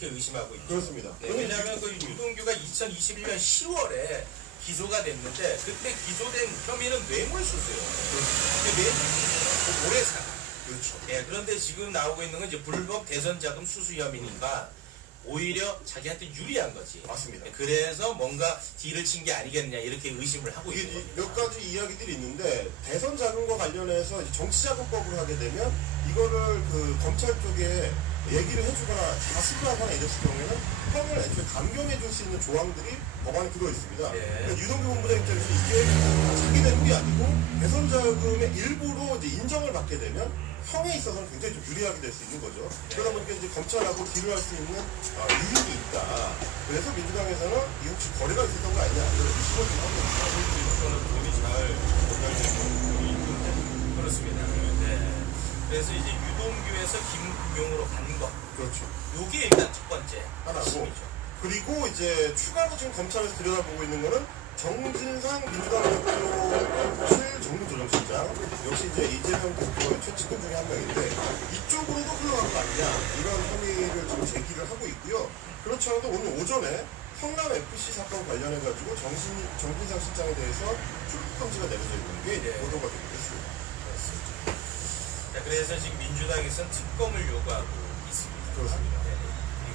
그렇게 의심하고 있죠. 그렇습니다. 네, 왜냐하면 그 유동규가 2021년 10월에 기소가 됐는데 그때 기소된 혐의는 뇌물수수예요. 뇌물 오래 사. 그렇죠. 네, 그런데 지금 나오고 있는 건 이제 불법 대선 자금 수수 혐의니까 오히려 자기한테 유리한 거지. 맞습니다. 네, 그래서 뭔가 딜을 친 게 아니겠느냐 이렇게 의심을 하고 있는 이게 겁니다. 몇 가지 이야기들이 있는데 대선 자금과 관련해서 이제 정치자금법을 하게 되면 이거를 그 검찰 쪽에 얘기를 해주거나 자수를 하거나 이랬을 경우에는 형을 애초에 감경해 줄 수 있는 조항들이 법안에 들어 있습니다. 네. 그러니까 유동규 본부장 입장에서 이게 자기 뇌물이 아니고 대선 자금의 일부로 이제 인정을 받게 되면 형에 있어서는 굉장히 좀 유리하게 될 수 있는 거죠. 그러다 보니까 이제 검찰하고 딜을 할 수 있는 유인이 있다. 그래서 민주당에서는 이 혹시 거래가 있었던 거 아니냐 이런 의심을 좀 하고 있습니다. 돈이 잘 전달되는 돈이 있는데 그렇습니다. 네. 그래서 이제 유동규에서 김용으로 가는 것. 그렇죠. 요게 일단 첫 번째 하나고. 핵심이죠. 그리고 이제 추가로 지금 검찰에서 들여다보고 있는 거는 정진상 민주당 대표 실정무조정실장 역시 이제 이재명 대표의 최측근 중에 한 명인데 이쪽으로도 흘러간 거 아니냐 이런 혐의를 지금 제기를 하고 있고요. 그렇지 않아도 오늘 오전에 성남 FC 사건 관련해가지고 정진상 실장에 대해서 출국 금지가 내려져 있는 게 네. 보도가 되고 있습니다. 그렇습니다. 자, 그래서 지금 민주당에서는 특검을 요구하고 있습니다. 그렇습니다. 네.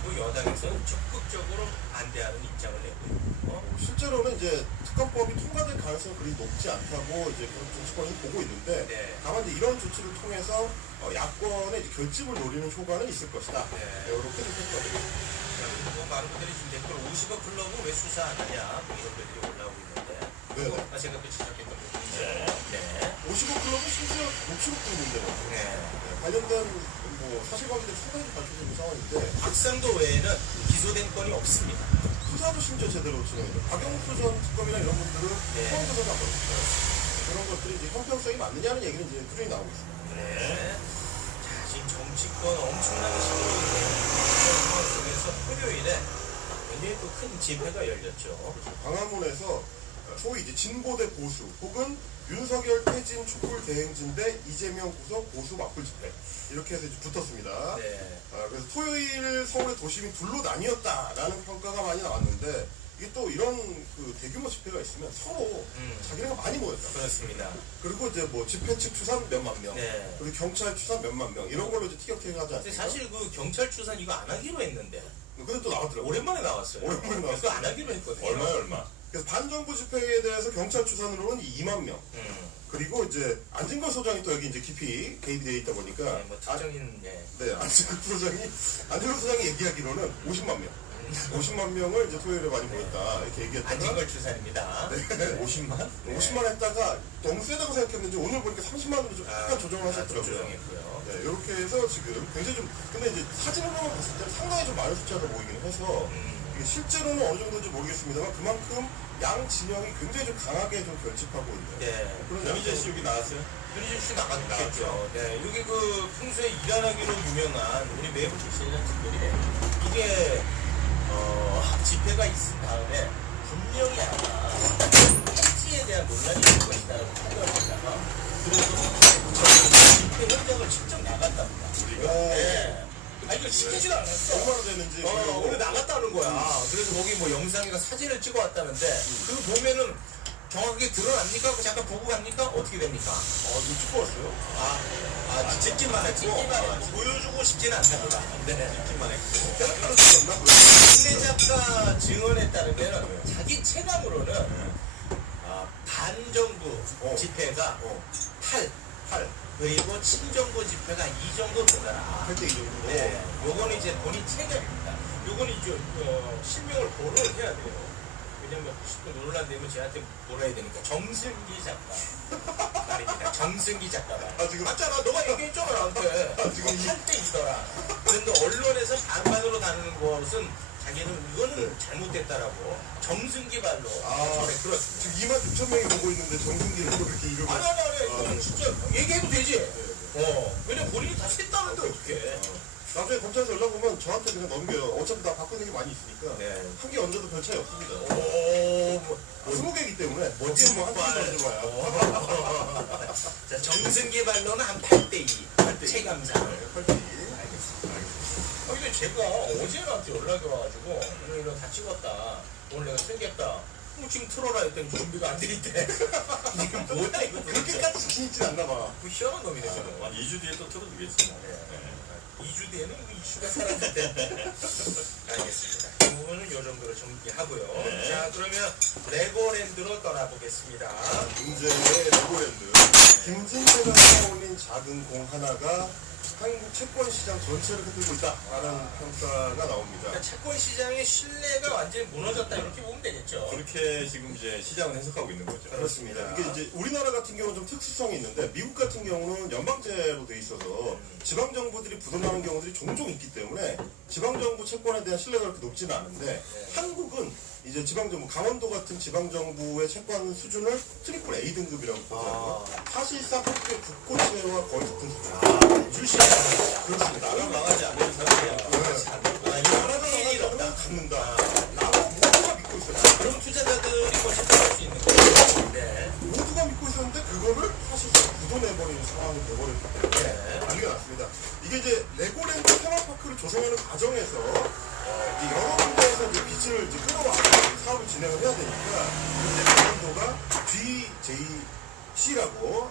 그리고 여당에서는 적극적으로 반대하는 입장을 내고 있고. 실제로는 이제 특검법이 통과될 가능성이 그리 높지 않다고 이제 그런 정치권이 보고 있는데 네. 다만 이제 이런 조치를 통해서 야권의 이제 결집을 노리는 효과는 있을 것이다. 네. 이렇게 생각합니다. 자, 그리고 많은 분들이 지금 댓글 50억 클럽은 왜 수사 안 하냐 뭐 이런 글들이 올라오고 있는데 네네. 제가 또 지적했던 부분이죠. 네. 네. 55 클럽은 심지어 녹취록도 있는데요. 네. 관련된 뭐 사실관계들 상당히 밝혀져 있는 상황인데 박상도 외에는 기소된 건이 없습니다. 수사도 심지어 제대로 진행해요. 박영수 전 특검이나 이런 분들은 네. 처음 조사가 안 받았어요. 그런 것들이 이제 형평성이 맞느냐는 얘기는 이제 꾸준히 나오고 있습니다. 네. 자, 지금 정치권 엄청나게 시끄러운데 이런 상황 속에서 토요일에 굉장히 또 큰 집회가 열렸죠. 광화문에서 소위 이제 진보대 보수 혹은 윤석열 퇴진 촛불 대행진 대 이재명 구속 보수 맞불 집회 이렇게 해서 이제 붙었습니다. 네. 그래서 토요일 서울의 도심이 둘로 나뉘었다라는 평가가 많이 나왔는데 이게 또 이런 그 대규모 집회가 있으면 서로 자기네가 많이 모였다. 그렇습니다. 그리고 이제 뭐 집회 측 추산 몇만 명, 네. 그리고 경찰 추산 몇만 명 이런 걸로 이제 티격태격 하지 근데 않습니까? 사실 그 경찰 추산 이거 안 하기로 했는데 근데 또 나왔더라고요. 오랜만에 나왔어요. 오랜만에 나왔어요. 그거 안 하기로 했거든요. 얼마? 그래서 반정부 집회에 대해서 경찰 추산으로는 2만 명. 그리고 이제 안진걸 소장이 또 여기 이제 깊이 개입이 되어 있다 보니까 네, 뭐 특정인 네. 안진걸 소장이 얘기하기로는 50만 명. 50만 명을 이제 토요일에 많이 모였다 이렇게 얘기했다가 안진걸 추산입니다. 네. 50만? 네. 50만 했다가 너무 세다고 생각했는지 오늘 보니까 30만으로 좀 약간 조정을 하셨더라고요. 조정했고요. 네, 이렇게 해서 지금 굉장히 좀 근데 이제 사진으로만 봤을 때 상당히 좀 많은 숫자가 보이긴 해서 이게 실제로는 어느 정도인지 모르겠습니다만 그만큼 양 진영이 굉장히 좀 강하게 좀 결집하고 있는 네. 그런 변희재 씨 여기 나왔어요? 윤희준 씨 나갔겠죠. 네. 여기 그 평소에 일하기로 유명한 우리 매부 출신들이 이게 집회가 있은 다음에 분명히 아마 폐지에 대한 논란이 있을 것이다라고 판단을 했다가 그래서 집회 현장을 직접 나갔답니다. 우리가? 네. 아 이거 시키지도 않았어. 얼마나 되는지 보려고. 근데 나갔다는 거야. 그래서 거기 뭐 영상이가 사진을 찍어 왔다는데 그거 보면은 정확하게 드러납니까? 그거 잠깐 보고 갑니까? 어떻게 됩니까? 이거 찍고 왔어요? 찍기만 했고 보여주고 싶지는 않다 보다. 네. 찍기만 했고 그러니까 찍었나? 김내 작가 증언에 따르면 자기 체감으로는 반정부 집회가 8 그리고 친정부 집회가 2 정도 되더라. 8대 2 정도. 네, 요거는 이제 본인 체감입니다. 요거는 이제 실명을 보호를 해야 돼요. 왜냐면 논란되면 저한테 뭐라 해야 되니까 정승기 작가 말입니다. 정승기 작가가. 지금 맞잖아. 너가 얘기했잖아 나한테. 지금 8대 2더라. 그런데 언론에서 반반으로 다루는 것은 자기는 이거는 잘못됐다라고 정승기 발로 전에 들었습니다. 지금 2만 6천 명이 보고 있는데 정승기를 그렇게 이름을 아니 이거는 진짜 얘기해도 되지. 왜냐면 본인이 다 셌다는데 어떡해. 나중에 검찰에서 연락 오면 저한테 그냥 넘겨요. 어차피 나 바꾸는 게 많이 있으니까 네. 한 개 얹어도 별 차이 없습니다. 오, 20개이기 때문에 멋진 뭐한 발. 개만 얹어봐요. 자, 정승기 발로는 한 8대 2. 체감상을. 8대 2. 이게 제가 어제 나한테 연락이 와가지고 오늘 이거 다 찍었다. 오늘 내가 챙겼다. 뭐 지금 틀어라 했더니 준비가 안 돼 있대. 이게 뭐야 이거 도대체. 그렇게까지 자신 있진 않나 봐. 그 희한한 놈이네 저는. 한 2주 뒤에 또 틀어주겠지. 네. 2주 뒤에는 이슈가 사라질 알겠습니다. 이 부분은 요 정도로 정리하고요. 네. 자, 그러면 레고랜드로 떠나보겠습니다. 문제의 레고랜드. 김진태가 쌓아올린 작은 공 하나가 한국 채권 시장 전체를 흔들고 있다라는 평가가 나옵니다. 그러니까 채권 시장의 신뢰가 완전히 무너졌다 이렇게 보면 되겠죠. 그렇게 지금 이제 시장을 해석하고 있는 거죠. 그렇습니다. 이게 이제 우리나라 같은 경우는 좀 특수성이 있는데 미국 같은 경우는 연방제로 돼 있어서 지방 정부들이 부도나는 경우들이 종종 있기 때문에 지방 정부 채권에 대한 신뢰가 그렇게 높지는 않은데 한국은 이제 지방 정부 강원도 같은 지방 정부의 채권 수준을 트리플 A 등급이라고 보잖아요. 사실상 한국의 국고채와 거의 같은 수준. 주시하는 그렇습니다. 나라 망하지 않는 사람이야. 그렇지 아, 이 나라가 일이 나가면 없다. 갖는다. 라고 모두가 믿고 있어요. 그럼 투자자들이 뭐 채권할 수 있는 거예요. 네. 모두가 믿고 있었는데 그거를 사실상 굳어내버리는 상황이 돼버렸기 때문에 난리가 났습니다. 이게 이제 레고랜드 테마파크를 조성하는 과정에서 이제 여러 군데에서 이제 빚을 이제 끌어와서 사업을 진행을 해야 되니까 강원도가 GJC라고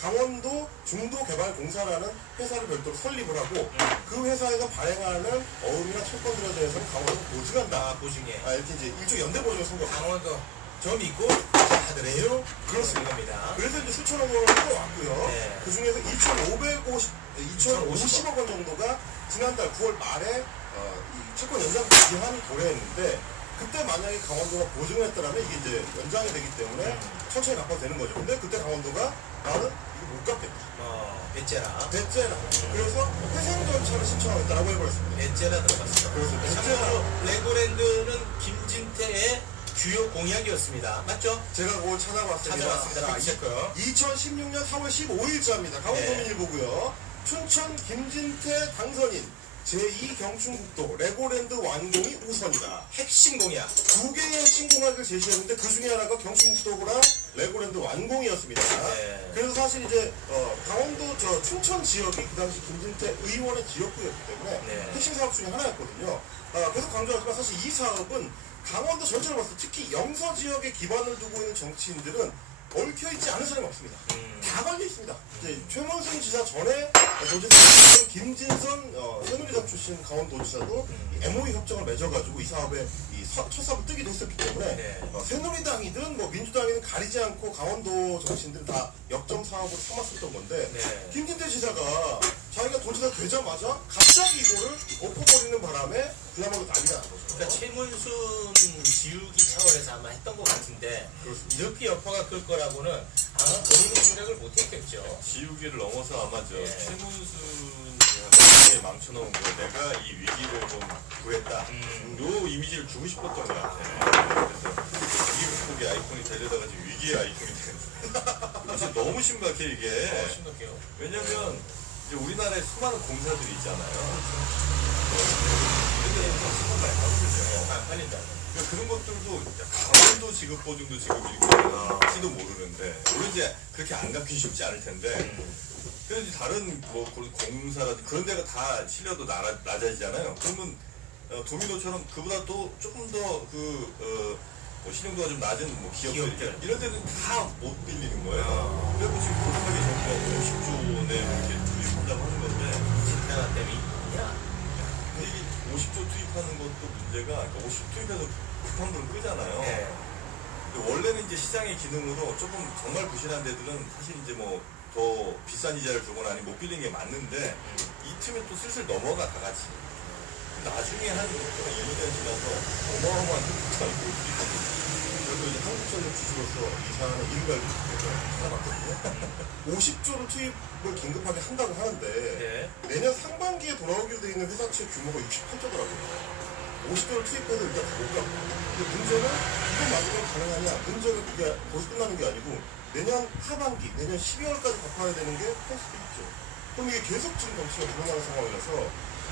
강원도 중도개발공사라는 회사를 별도로 설립을 하고 그 회사에서 발행하는 어음이나 채권들에 대해서는 강원도 보증한다. 보증에 이렇게 이제 일종 연대 보증을 선고. 강원도 저 믿고 하더래요. 그렇습니다. 겁니다. 그래서 이제 수천억 원을 끌어왔고요. 네. 그 중에서 2,550억 원 정도가 지난달 9월 말에 이 채권 연장 기한이 도래했는데 그때 만약에 강원도가 보증을 했더라면 이게 이제 연장이 되기 때문에 천천히 갚아도 되는 거죠. 근데 그때 강원도가 나는 이거 못 갚겠다. 배째라. 배째라. 그래서 회생 절차를 신청하겠다라고 해버렸습니다. 배째라 들어갔습니다. 그래서 배째라. 참고로 레고랜드는 김진태의 주요 공약이었습니다. 맞죠? 제가 그걸 찾아봤습니다. 찾아봤습니다. 있을까요? 2016년 4월 15일자입니다. 강원도민일보고요. 춘천 김진태 당선인 제2경춘국도 레고랜드 완공이 우선이다. 핵심 공약. 두 개의 핵심 공약을 제시했는데 그 중에 하나가 경춘국도구랑 레고랜드 완공이었습니다. 네. 그래서 사실 이제 강원도 춘천 지역이 그 당시 김진태 의원의 지역구였기 때문에 네. 핵심 사업 중에 하나였거든요. 계속 강조하지만 사실 이 사업은 강원도 전체를 봤을 때 특히 영서 지역에 기반을 두고 있는 정치인들은 얽혀있지 않은 사람이 없습니다. 다 걸려있습니다. 이제 최문순 지사 전에 도지사 김진선 새누리당 출신 강원도지사도 MOU 협정을 맺어가지고 이 사업에 첫 사업을 뜨기도 했었기 때문에 네. 새누리당이든 뭐 민주당이든 가리지 않고 강원도 정치인들은 다 역점 사업으로 삼았었던 건데 네. 김진태 지사가 자기가 도지사 되자마자 갑자기 이거를 엎어버리는 바람에 그야말로 난리가 난 거죠. 그러니까 최문순 지우기 차원에서 아마 했던 것 같은데 그렇습니다. 이렇게 여파가 클 거라고는 아마 본인이 생각을 못했겠죠. 지우개를 넘어서 아마 저 예. 최문순 씨가 망쳐놓은 거 내가 이 위기를 좀 구했다. 요 이미지를 주고 싶었던 것 같아. 그래서 위기 아이콘이 되려다가 지금 위기의 아이콘이 되는. 그래서 너무 심각해 이게. 심각해요. 왜냐면 이제 우리나라에 수많은 공사들이 있잖아요. 이런 데서 수많은 많이 하거든요. 안 팔린다. 그러니까 그런 것들도 강원도 지급보증도 지급일지도 모르는데 물론 이제 그렇게 안 갚기 쉽지 않을 텐데 그래서 다른 뭐 공사라든지 그런 데가 다 실려도 낮아지잖아요. 그러면 도미노처럼 그보다 또 조금 더 뭐 신용도가 좀 낮은 뭐 기업들 이런 데는 다 못 빌리는 거예요. 그래서 지금 고급하게 정부가 50조 내 이렇게 투입한다고 하는 건데 진짜 때문에 야 근데 이게 50조 투입하는 것도 문제가 그러니까 50 투입해서 급한 불을 끄잖아요. 네. 근데 원래는 이제 시장의 기능으로 조금 정말 부실한 데들은 사실 이제 뭐 더 비싼 이자를 주거나 아니면 못 빌리는 게 맞는데 이 틈에 또 슬슬 넘어가 다 같이. 나중에 한 1년 지나서 어마어마한 흑자를 볼 수 있거든요. 그리고 이제 한국전력 주주로서 이 사안의 이름을 찾아봤거든요. 50조를 투입을 긴급하게 한다고 하는데 네. 내년 상반기에 돌아오기로 되어 있는 회사채 규모가 68조더라고요. 50조를 투입해서 일단 다 못 갚고. 근데 문제는 이건 만들면 가능하냐? 문제가 그게 벌써 끝나는 게 아니고 내년 하반기, 내년 12월까지 갚아야 되는 게 할 수도 있죠. 그럼 이게 계속 지금 정치가 불어나는 상황이라서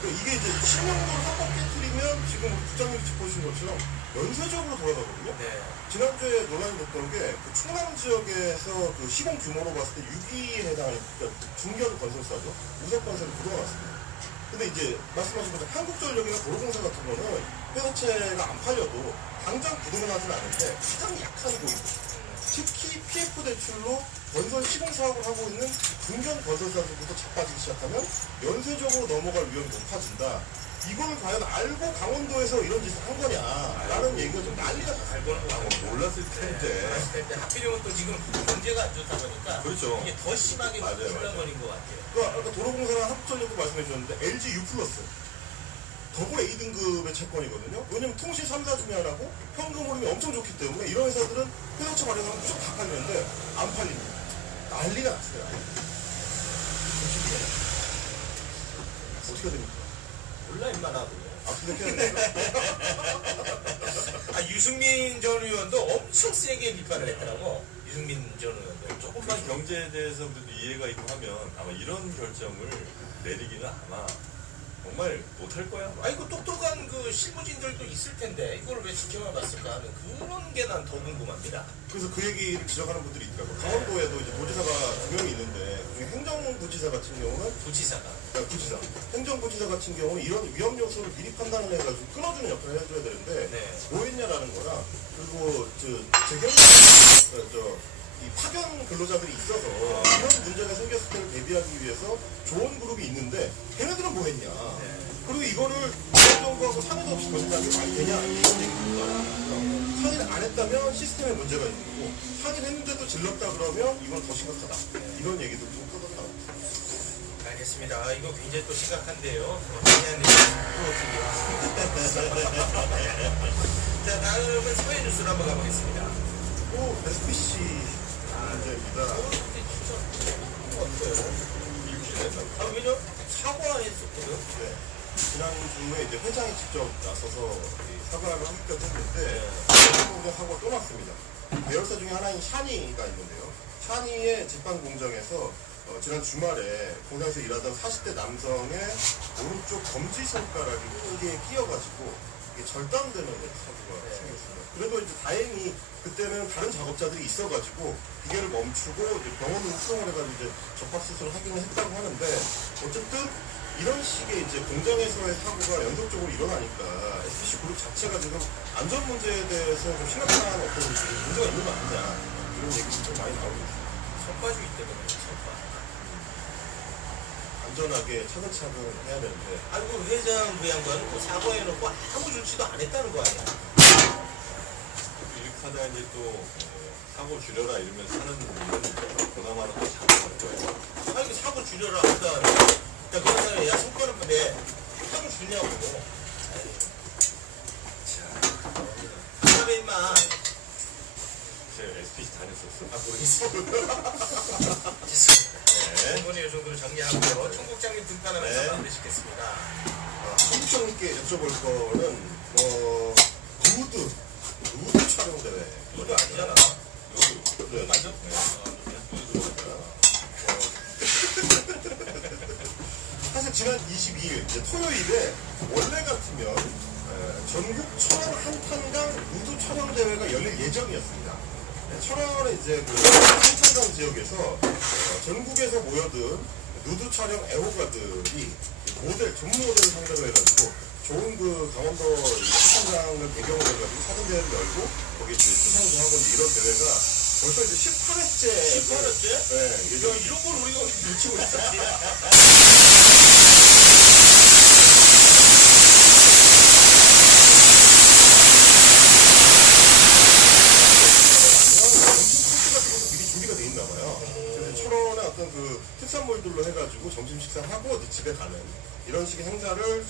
이게 이제 신용도를 한번 깨뜨리면 지금 부장님이 짚어주신 것처럼 연쇄적으로 돌아가거든요. 네. 지난주에 논란이 됐던 게 그 충남 지역에서 그 시공 규모로 봤을 때 6위에 해당하는 그러니까 중견 건설사죠. 우석건설이 부도가 났습니다. 근데 이제 말씀하신 것처럼 한국전력이나 도로공사 같은 거는 회사채가 안 팔려도 당장 부도는 하진 않는데 가장 약한 고인, 특히 PF 대출로 건설 시공 사업을 하고 있는 중견 건설사들부터 자빠지기 시작하면 연쇄적으로 넘어갈 위험이 높아진다. 이걸 과연 알고 강원도에서 이런 짓을 한 거냐라는 얘기가 좀 난리가 났어요. 몰랐을 텐데. 말했을 때 하필이면 또 지금 경제가 안 좋다 보니까 그렇죠. 이게 더 심하게 맞아요, 불안거린 것 같아요. 그러니까 아까 도로공사랑 한국전력도 말씀해 주셨는데 LG U 플러스 더블 A 등급의 채권이거든요. 왜냐면 통신 3사 중에 하나고 현금 흐름이 엄청 좋기 때문에 이런 회사들은 회사채 마련하면 무조건 다 팔리는데 안 팔립니다. 난리가 났어요. 어떻게 됩니까? 몰라 임마 나도. 그렇게 해야 됩니까? 유승민 전 의원도 엄청 세게 비판을 했더라고. 유승민 전 의원도 조금만 경제에 대해서 그래도 이해가 있고 하면 아마 이런 결정을 내리기는 아마 정말 못할 거야. 그 똑똑한 그 실무진들도 있을 텐데 이걸 왜 지켜만 봤을까 하는 그런 게 난 더 궁금합니다. 그래서 그 얘기를 지적하는 분들이 있더라고요. 강원도에도 이제 도지사가 2명이 있는데 그중에 행정부지사 같은 경우는 부지사가 부지사, 행정부지사 같은 경우는 이런 위험 요소를 미리 판단을 해가지고 끊어주는 역할을 해줘야 되는데 뭐 했냐라는 거라. 그리고 이 파견 근로자들이 있어서 이런 문제가 생겼을 때를 대비하기 위해서 좋은 그룹이 있는데 걔네들은 뭐 했냐. 그리고 이거를 정부하고 상의도 없이 결정하는 게 말이 되냐 이런 얘기입니다. 상의를 안 했다면 시스템에 문제가 있는 거고 상의를 했는데도 질렀다 그러면 이건 더 심각하다. 이런 얘기도 좀 떠들어나옵니다. 알겠습니다. 이거 굉장히 또 심각한데요. 그냥 자, 다음은 사회 뉴스로 한번 가보겠습니다. 또 SPC 문제입니다. 어때요? 왜죠? 사과했었거든요. 네. 지난주에 이제 회장이 직접 나서서 사과를 한번 했는데 사과가 또 났습니다. 계열사 중에 하나인 샤니가 있는데요. 샤니의 제빵 공장에서 지난 주말에 공장에서 일하던 40대 남성의 오른쪽 검지 손가락이 크게 끼어가지고 이게 절단되는 사고가 생겼습니다. 그래도 이제 다행히 그때는 다른 작업자들이 있어가지고 기계를 멈추고 이제 병원으로 후송을 해가지고 이제 접합 수술을 하기는 했다고 하는데 어쨌든 이런 식의 이제 공장에서의 사고가 연속적으로 일어나니까 SPC 그룹 자체가 지금 안전 문제에 대해서 좀 심각한 어떤 문제가 있는 거 아니냐 이런 얘기가 좀 많이 나오고 있습니다. 손봐주기 때문에 손봐. 안전하게 차근차근 해야 되는데 아이고 회장 그 양반은 뭐 사과해놓고 아무 조치도 안 했다는 거 아니야. 이렇게 하다 이제 또 사고 줄여라 이러면서 하는 일은 그나마는 또 잘하는 거예요. 아니 사고 줄여라 하다. 그러니까 그런 사람이 야 손가락 내 사고 주냐고. 자, 왜 임마. 제가 SPC 아 다녔었어? 모르겠어. 네. 이번에 이 정도로 정리하고요. 청국장님 등판하면서 네. 마무리시겠습니다. 청국장님께 여쭤볼 거는 누드 촬영 대회 이거 아니잖아. 네. 맞아? 사실 지난 22일 이제 토요일에 원래 같으면 전국 천안 한탄강 누드 촬영 대회가 열릴 예정이었습니다. 천안의 이제 그 한탄강 지역에서 전국에서 모여든 누드 촬영 애호가들이 모델 전문 모델을 상대로 해가지고 좋은 그 강원도 한탄강을 배경으로 해가지고 사진 대회를 열고 거기 이제 수상도 하고 이런 대회가 벌써 이제 18회째 18회째? 네, 야, 이런 걸 우리가 놓치고 있었지. 천원의 어떤 그 특산물들로 해가지고 점심 식사하고 이제 집에 가는 이런 식의 행사를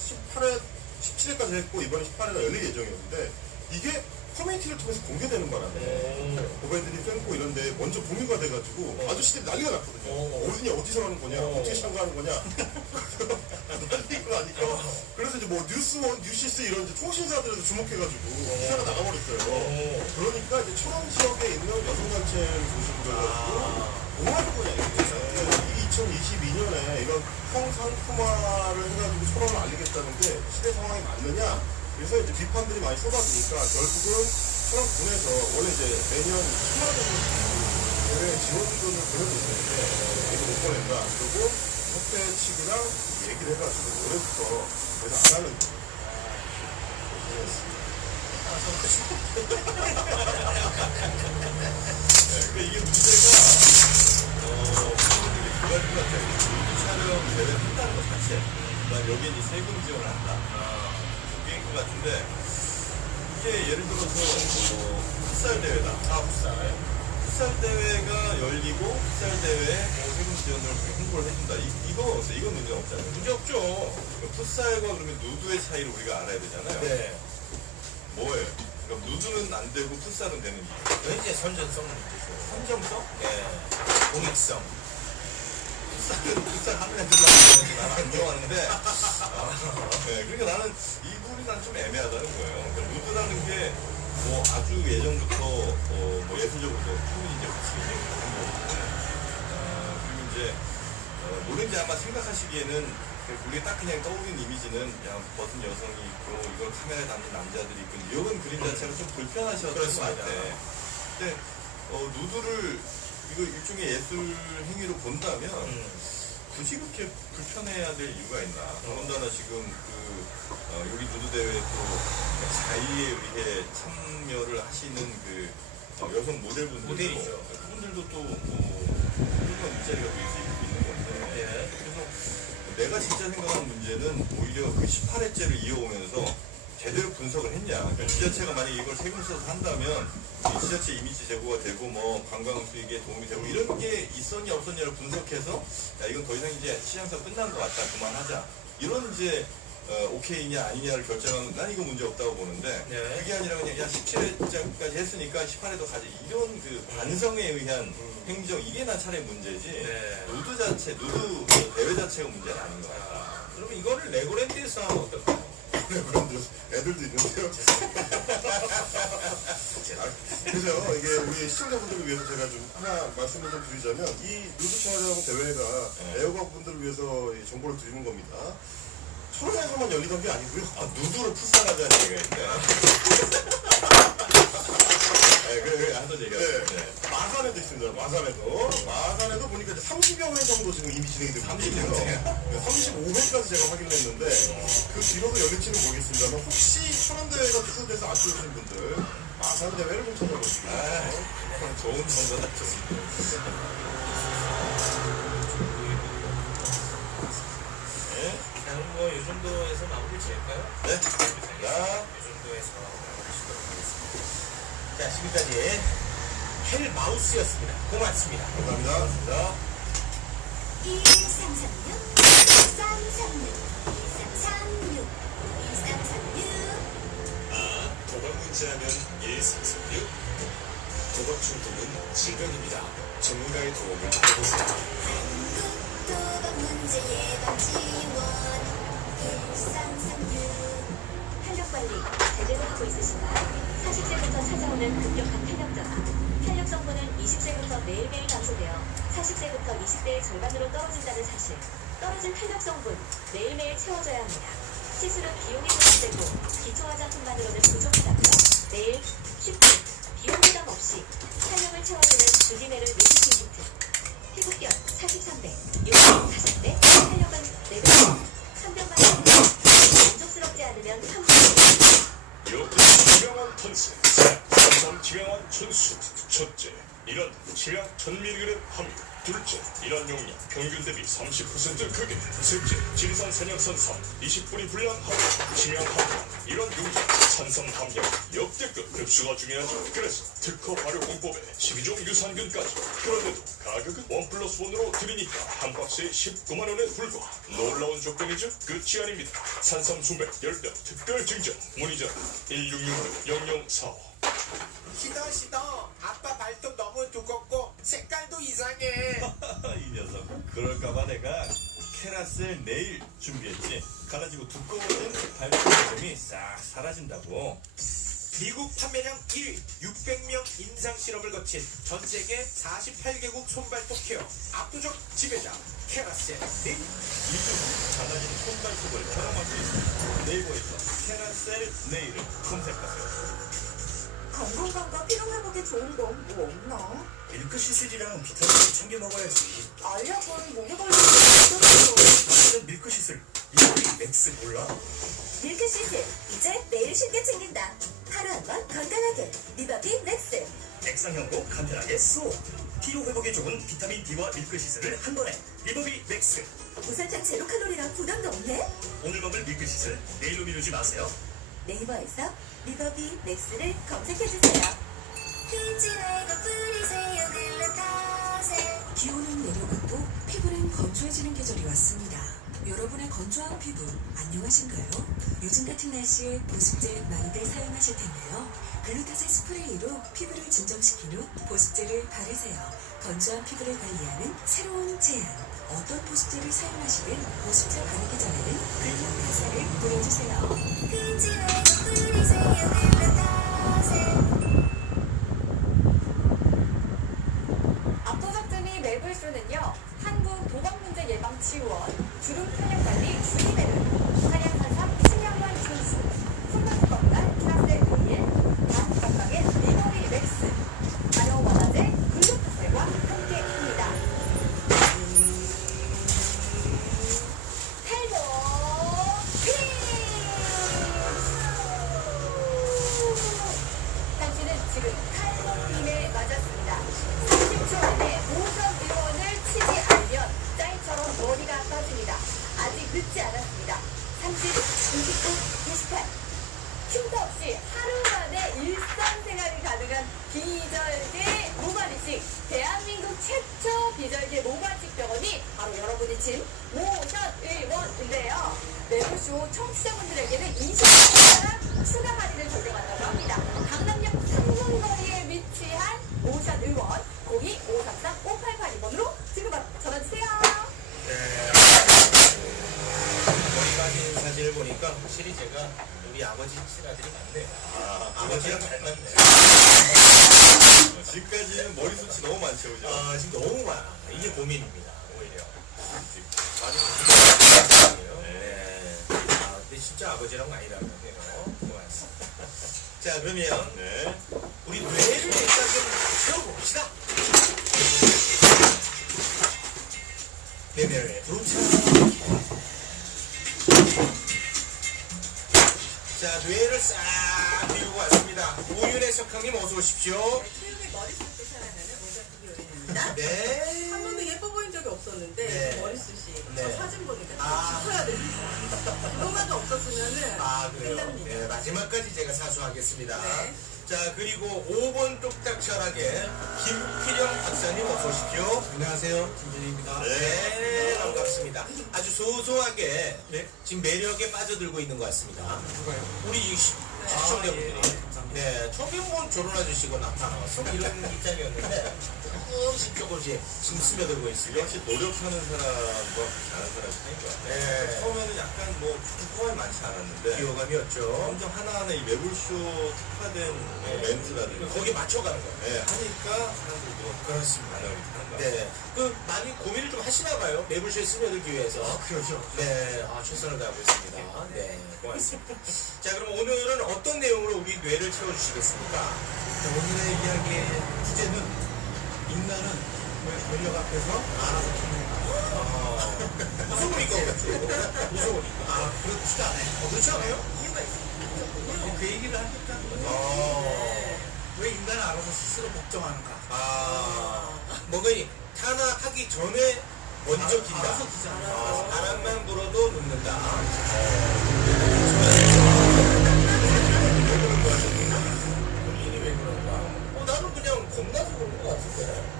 17일까지 했고 이번에 18일에 열릴 예정이었는데 이게 커뮤니티를 통해서 공개되는 바람에 고배들이 뺑고 이런데 먼저 공유가 돼가지고 아저씨들이 난리가 났거든요. 어디냐 어디서 하는 거냐 어떻게 참가하는 거냐 난리가 나니까 그래서 이제 뭐 뉴스원, 뉴시스 이런 이제 통신사들에서 주목해가지고 기사가 나가버렸어요. 그러니까 이제 천원 지역에 있는 여성단체를 중심으로 해가지고 뭐 하는 거냐 이게 2022년에 이런 성상품화를 해가지고 천원을 알리겠다는 게 시대 상황이 맞느냐 그래서 이제 비판들이 많이 쏟아지니까 결국은 천안군에서 원래 이제 매년 10만 원 정도 대회 지원금을 보내줬는데 이거 못 보낸다. 그리고 협회 측이랑 얘기를 해가지고 올해부터 그래서 안 하는 그러니까 이게 문제가 두 가지 것 같아요. 우주 촬영 대회 한다는 것 자체. 그러니까 여기에 이제 세금 지원을 한다. 그게 것 같은데 이게 예를 들어서 풋살 대회다. 풋살 대회가 열리고 풋살 대회에 세금 지원을 홍보를 해준다. 이건 문제가 없잖아요. 문제 없죠. 풋살과 그러면 누드의 차이를 우리가 알아야 되잖아요. 네. 뭐예요? 그러니까 누드는 안 되고 풋살은 되는 이유. 그건 이제 선전성 문제죠. 선정성? 네. 공익성. 풋살 하는 애들은 나는 안 좋아하는데. 네, 그러니까 나는 이 부분이 난 좀 애매하다는 거예요. 그러니까 누드라는 게 뭐 아주 예전부터 뭐 예술적으로도 충분히 이제 같이 있는 거고. 그리고 이제 모르는지 아마 생각하시기에는 우리가 딱 그냥 떠오르는 이미지는 야 벗은 여성이 있고 이걸 카메라에 담는 남자들이 있고 이런 그림 자체가 좀 불편하셨던 것 같아. 근데 누드를 이거 일종의 예술 행위로 본다면 굳이 그렇게 불편해야 될 이유가 있나? 더군다나 지금 여기 누드 대회에 또 자의에 의해 참여를 하시는 그 여성 모델분들도 모델이죠. 그분들도 또 훌륭한 일자리가 있고 있는 건데. 네. 그래서 내가 진짜 생각하는 문제는 오히려 그 18회째를 이어오면서 제대로 분석을 했냐. 그러니까 지자체가 만약에 이걸 세금 써서 한다면 이 지자체 이미지 제고가 되고 뭐 관광 수익에 도움이 되고 이런 게 있었냐 없었냐를 분석해서 야 이건 더 이상 이제 시장사 끝난 것 같다 그만하자 이런 이제 오케이냐 아니냐를 결정하면 난 이거 문제 없다고 보는데 네. 그게 아니라 그냥 야 17회까지 했으니까 18회도 가자 이런 그 반성에 의한 행정 이게 난 차라리 문제지 네. 누드 대회 자체가 문제는 아닌 것 같다. 그러면 이거를 레고랜드에서 하면 어떨까요? 그런데 애들도 있는데요. 그래서 이게 우리 시청자분들을 위해서 제가 좀 하나 말씀을 좀 드리자면 이 누드 촬영 대회가 애호가 분들을 위해서 이 정보를 드리는 겁니다. 철원에서만 열리던 게 아니고요. 누드로 풋살하자는 얘기가 있네. 네, 그래, 하던 얘기가 네. 있어요. 마산에도 있습니다. 마산에도 보니까 이제 30여 회 정도 지금 이미 진행이 되고 30여 회? 35회까지 제가 확인을 했는데 그 뒤로도 열릴지는 모르겠습니다만 혹시 천안대회가 취소돼서 아쉬우신 분들 마산 대회를 좀 찾아보시고 좋은 정보다 좋습니다. 네? 그럼 뭐 이 정도에서 마무리 지을까요? 네. 자, 이 정도에서 마무리하도록 하겠습니다. 자, 지금까지 헬마우스였습니다. 고맙습니다. 감사합니다. 1336 1336 1336 1336 도박 문제하면 1336 도박 중독은 질병입니다. 전문가의 도움을 받아보세요. 한국 도박 문제 예방 지원 1336 탄력관리 제대로 하고 있으신가요? 40세부터 찾아오는 급격한 탄력 저하. 탄력 성분은 20세부터 매일매일 감소되어 40세부터 20대의 절반으로 떨어진다는 사실. 떨어진 탄력 성분 매일매일 채워줘야 합니다. 시술은 비용이 부담되고 기초 화장품만으로는 부족하다고요? 매일 쉽게 비용 부담 없이 탄력을 채워주는 주디메르 리프팅 키트. 피부결 43배, 요령 40배, 탄력은 4배. 한 병만 만족스럽지 않으면 3분. 역대 투명한 턴스 삼성 투명한 촌수. 첫째, 이런 치약 1000mg 함유. 둘째, 이런 용량 평균 대비 30% 크게. 셋째, 지리산 산양산삼 20분이 분량 함유. 치명 함유. 이런 용량 산삼 함유 역대급 흡수가 중요하죠. 그래서 특허 발효 공법에 12종 유산균까지. 그런데도 가격은 1+1으로 드리니까 한 박스에 19만 원에 불과. 놀라운 조건이죠? 끝이 아닙니다. 산삼 수백 10병 특별 증정. 문의 전화 1666-0045. 시더 아빠 발톱 너무 두껍고 색깔도 이상해. 이 녀석. 그럴까봐 내가 캐라셀 네일 준비했지. 갈라지고 두꺼워진 발톱점이 싹 사라진다고. 미국 판매량 1위 600명 임상 실험을 거친 전 세계 48개국 손발톱 케어 압도적 지배자 캐라셀 립. 2주 갈라진 손발톱을 경험할 수 있습니다. 네이버에서 캐라셀 네일을 검색하세요. 건강과 피로 회복에 좋은 건 뭐 없나? 밀크시슬이랑 비타민을 챙겨 먹어야지. 알약은 목에 걸리는 게 없어서. 나는 밀크시슬 리버비 맥스 몰라? 밀크시슬 이제 매일 쉽게 챙긴다. 하루 한 번 건강하게 리버비 맥스. 액상형고 간편하게 수호. 피로 회복에 좋은 비타민 D와 밀크시슬을 한 번에 리버비 맥스. 우설탕 제로 칼로리라 부담도 없네. 오늘 먹을 밀크시슬 내일로 미루지 마세요. 네이버에서 리버비 맥스를 검색해주세요. 흐지 말고 뿌리세요 글루타셀. 기온은 내려가고 피부는 건조해지는 계절이 왔습니다. 여러분의 건조한 피부 안녕하신가요? 요즘 같은 날씨에 보습제 많이들 사용하실 텐데요. 글루타셀 스프레이로 피부를 진정시킨 후 보습제를 바르세요. 건조한 피부를 관리하는 새로운 제안. 어떤 보습제를 사용하시든 보습제 바르기 전에는 글루타셀을 뿌려주세요. 흐지 말고 뿌리세요 글루타셀. 압도적증이 매불쇼는요, 한국 도박문제 예방 지원, 주름 탄력 관리 주의메르, 한양산삼 식량관 준수, 풍만 건강 키라셀 A의 단 건강의 리버비 맥스, 발효 원화제 글루타셀과 함께합니다. 탈모 당신은 지금 탈모임에 맞았습니다. 30초 안에 모션 의원을 치지 않으면 짤처럼 머리가 빠집니다. 아직 늦지 않았습니다. 30, 29, 28. 흉터 없이 하루 만에 일상생활이 가능한 비절개 모발이식. 대한민국 최초 비절개 모발이식 병원이 바로 여러분이 친 모션 의원인데요. 매부쇼 청취자분들에게는 20% 추가 할인을 적용한다고 합니다. 강남역 3분 거리에 위치한 모션 의원 02-533-5882번으로 지금 바로 전화주세요. 네. 머리 빠진 사진을 보니까 확실히 제가 우리 아버지 친아들이 많네요. 아버지랑 잘 맞네. 지금까지는 머리숱이 너무 많죠, 그죠? 지금 너무 많아. 이게 고민입니다. 오히려. 많이 네. 근데 진짜 아버지랑 많이 닮았네요. 고맙습니다. 자, 그러면 네. 우리 뇌를 일단 좀 채워봅시다. 뇌를 그렇죠. 자, 뇌를 싹 비우고 왔습니다. 오윤혜 석형님 어서 오십시오. 최근에 머리숱 사용하는 모자이크 네. 한 번도 예뻐 보인 적이 없었는데 네. 머리숱이 네. 저 사진 보니까 아. 짚어야 됩니다. 이거만 없었으면은 그래요? 끝납니다. 네, 마지막까지 제가 사수하겠습니다. 네. 자, 그리고 5번 똑딱철하게 김필영 박사님 어서 오십시오. 안녕하세요. 김필영입니다. 네, 반갑습니다. 아주 소소하게 지금 매력에 빠져들고 있는 것 같습니다. 우리 이 시청자분들이. 네, 처음에 뭐 결혼해주시고 나타나서 이런 입장이었는데 조금씩 지금 스며들고 있습니다. 역시 노력하는 사람과 잘하는 사람이 차이인 것 같아요. 네. 처음에는 약간 뭐 호감이 많지 않았는데 비호감이었죠. 점점 하나하나 이 매불쇼 특화된 멘트라든지 거기에 맞춰가는 거예요. 네, 하니까 사람들도 그렇습니다. 반응이 하는 것 같아요. 네, 그 많이 고민을 좀 하시나 봐요. 매불쇼에 스며들기 위해서. 그렇죠. 네, 최선을 다하고 있습니다. 네, 고맙습니다. 자, 그럼 오늘은 어떤 내용으로 우리 뇌를 채워주시겠습니까? 오늘의 이야기의 주제는 인간은 왜 권력 앞에서 알아서 무서우니까 그렇죠. 무서우니까. 그렇지가 않아요. 그렇지 않아요? 이유가 있어요. 그 얘기를 하셨다는 거죠. 왜 인간은 알아서 스스로 걱정하는가? 뭔가 탄압하기 전에 먼저 긴다. 알아서 기잖아요. 바람만 불어도 눕는다. 본인이 왜 그런가? 나는 그냥 겁나서 그런 것 같은데.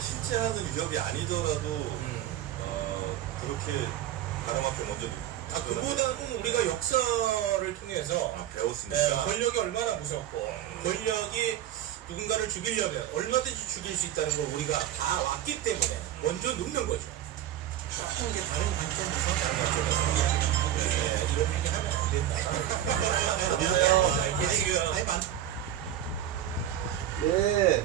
실제 하는 위협이 아니더라도 그렇게 바람 앞에 먼저 그보다는 우리가 역사를 통해서 배웠으니까 권력이 얼마나 무섭고 권력이 누군가를 죽이려면 얼마든지 죽일 수 있다는 걸 우리가 다 왔기 때문에 먼저 눕는 거죠. 조금 게 다른 관점에서 이런 얘기 하면 안 된다. 믿어요. 이게 지금 네.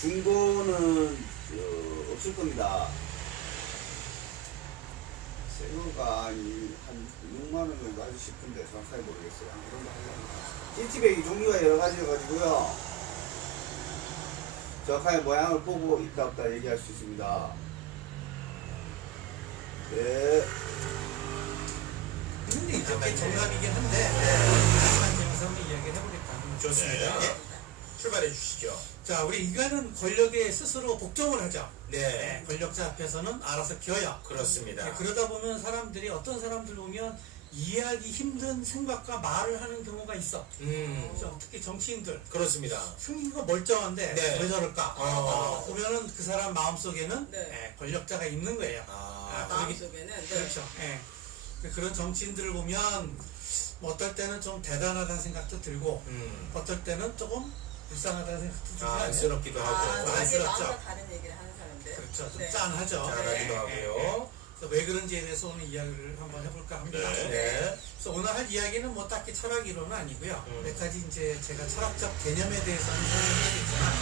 중고는 없을 겁니다. 새우가 한 6만 원 정도 하지 싶은데 정확하게 모르겠어요. 한 그 정도 하려나. 찌찌백이 종류가 여러 가지여가지고요. 정확하게 모양을 보고 있다 없다 얘기할 수 있습니다. 네. 근데 이렇게 정답이긴 한데 한정에서 한번 이야기를 해보겠다. 좋습니다. 네. 출발해 주시죠. 자, 우리 인간은 권력에 스스로 복종을 하죠. 네. 권력자 앞에서는 알아서 기어요. 그렇습니다. 네, 그러다 보면 사람들이 어떤 사람들 보면 이해하기 힘든 생각과 말을 하는 경우가 있어. 그렇죠? 특히 정치인들. 그렇습니다. 생긴 건 멀쩡한데 네. 왜 저럴까? 보면은 그 사람 마음속에는 네. 권력자가 있는 거예요. 마음속에는 네. 그렇죠. 예. 그런 정치인들을 보면 뭐 어떨 때는 좀 대단하다는 생각도 들고 어떨 때는 조금 불쌍하다는 생각도 들고 안쓰럽기도 하고. 자기 안쓰럽죠. 마음과 다른 얘기를 하는 사람들. 그렇죠. 좀 네. 짠하죠. 짠하기도 하고요. 그래서 왜 그런지에 대해서 오늘 이야기를 한번 해볼까 합니다. 네. 그래서 오늘 할 이야기는 뭐 딱히 철학 이론은 아니고요. 몇 가지 이제 제가 철학적 개념에 대해서는 설명해드리지만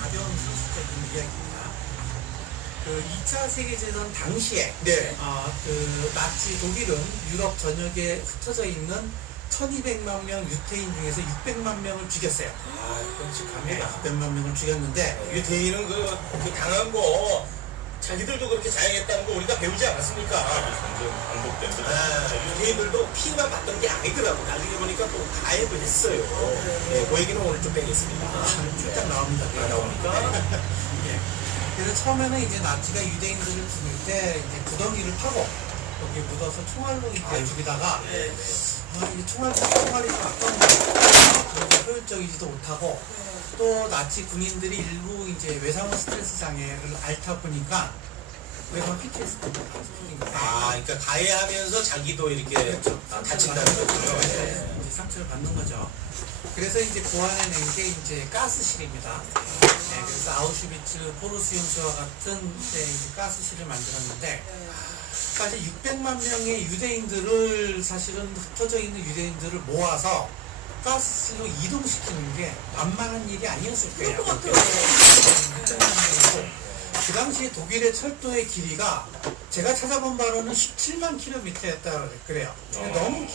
가벼운 상식적인 이야기입니다. 그 2차 세계대전 당시에 네. 그 나치 독일은 유럽 전역에 흩어져 있는 1200만 명 유태인 중에서 600만 명을 죽였어요. 끔찍합니다. 600만 명을 죽였는데 유태인은 그 당한 거 자기들도 그렇게 자행했다는 거 우리가 배우지 않았습니까? 점점 반복된다. 유태인들도 피해만 받던 게 아니더라고. 나중에 보니까 또 가입을 했어요. 네, 그 얘기는 오늘 좀 빼겠습니다. 출장 나옵니다. 나오니까. 그래서 처음에는 이제 나치가 유대인들을 죽일 때 이제 구덩이를 파고 거기에 묻어서 총알로 이렇게 죽이다가 이 총알이 좀 아까운 거예요. 효율적이지도 못하고 또 나치 군인들이 일부 이제 외상후 스트레스 장애를 앓다 보니까 외상 PTSD가 생긴 거예요. 그러니까 가해하면서 자기도 이렇게 다친다는 거군요. 이제 상처를 받는 거죠. 그래서 이제 고안해낸 게 이제 가스실입니다. 그래서 아우슈비츠, 포로수용소와 같은 이제 가스실을 만들었는데 사실 600만 명의 유대인들을 사실은 흩어져 있는 유대인들을 모아서 가스실로 이동시키는 게 만만한 일이 아니었을 거예요. 그 당시에 독일의 철도의 길이가 제가 찾아본 바로는 17만 킬로미터였다 그래요. 너무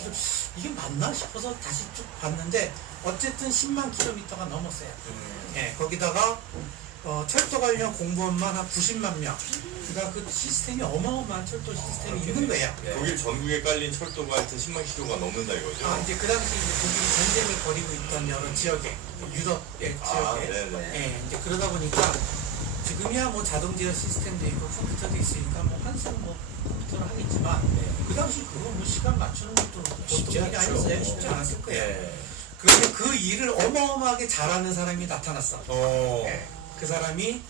이게 맞나 싶어서 다시 쭉 봤는데 어쨌든 10만 킬로미터가 넘었어요. 거기다가 철도 관련 공무원만 한 90만 명. 그러니까 그 시스템이 어마어마한 철도 시스템이 있는 거예요. 독일 전국에 깔린 철도가 하여튼 10만 킬로가 넘는다 이거죠. 이제 그 당시 이제 독일이 전쟁을 벌이고 있던 여러 지역에, 유럽의 지역에. 이제 그러다 보니까 지금이야 뭐 자동 제어 시스템도 있고 컴퓨터도 있으니까 뭐 한숨 뭐 컴퓨터를 하겠지만 그 당시 그거 뭐 시간 맞추는 것도 보통 일이 아니었어요. 쉽지 않았을 거예요. 그런데 그 일을 어마어마하게 잘하는 사람이 나타났어. 그 사람이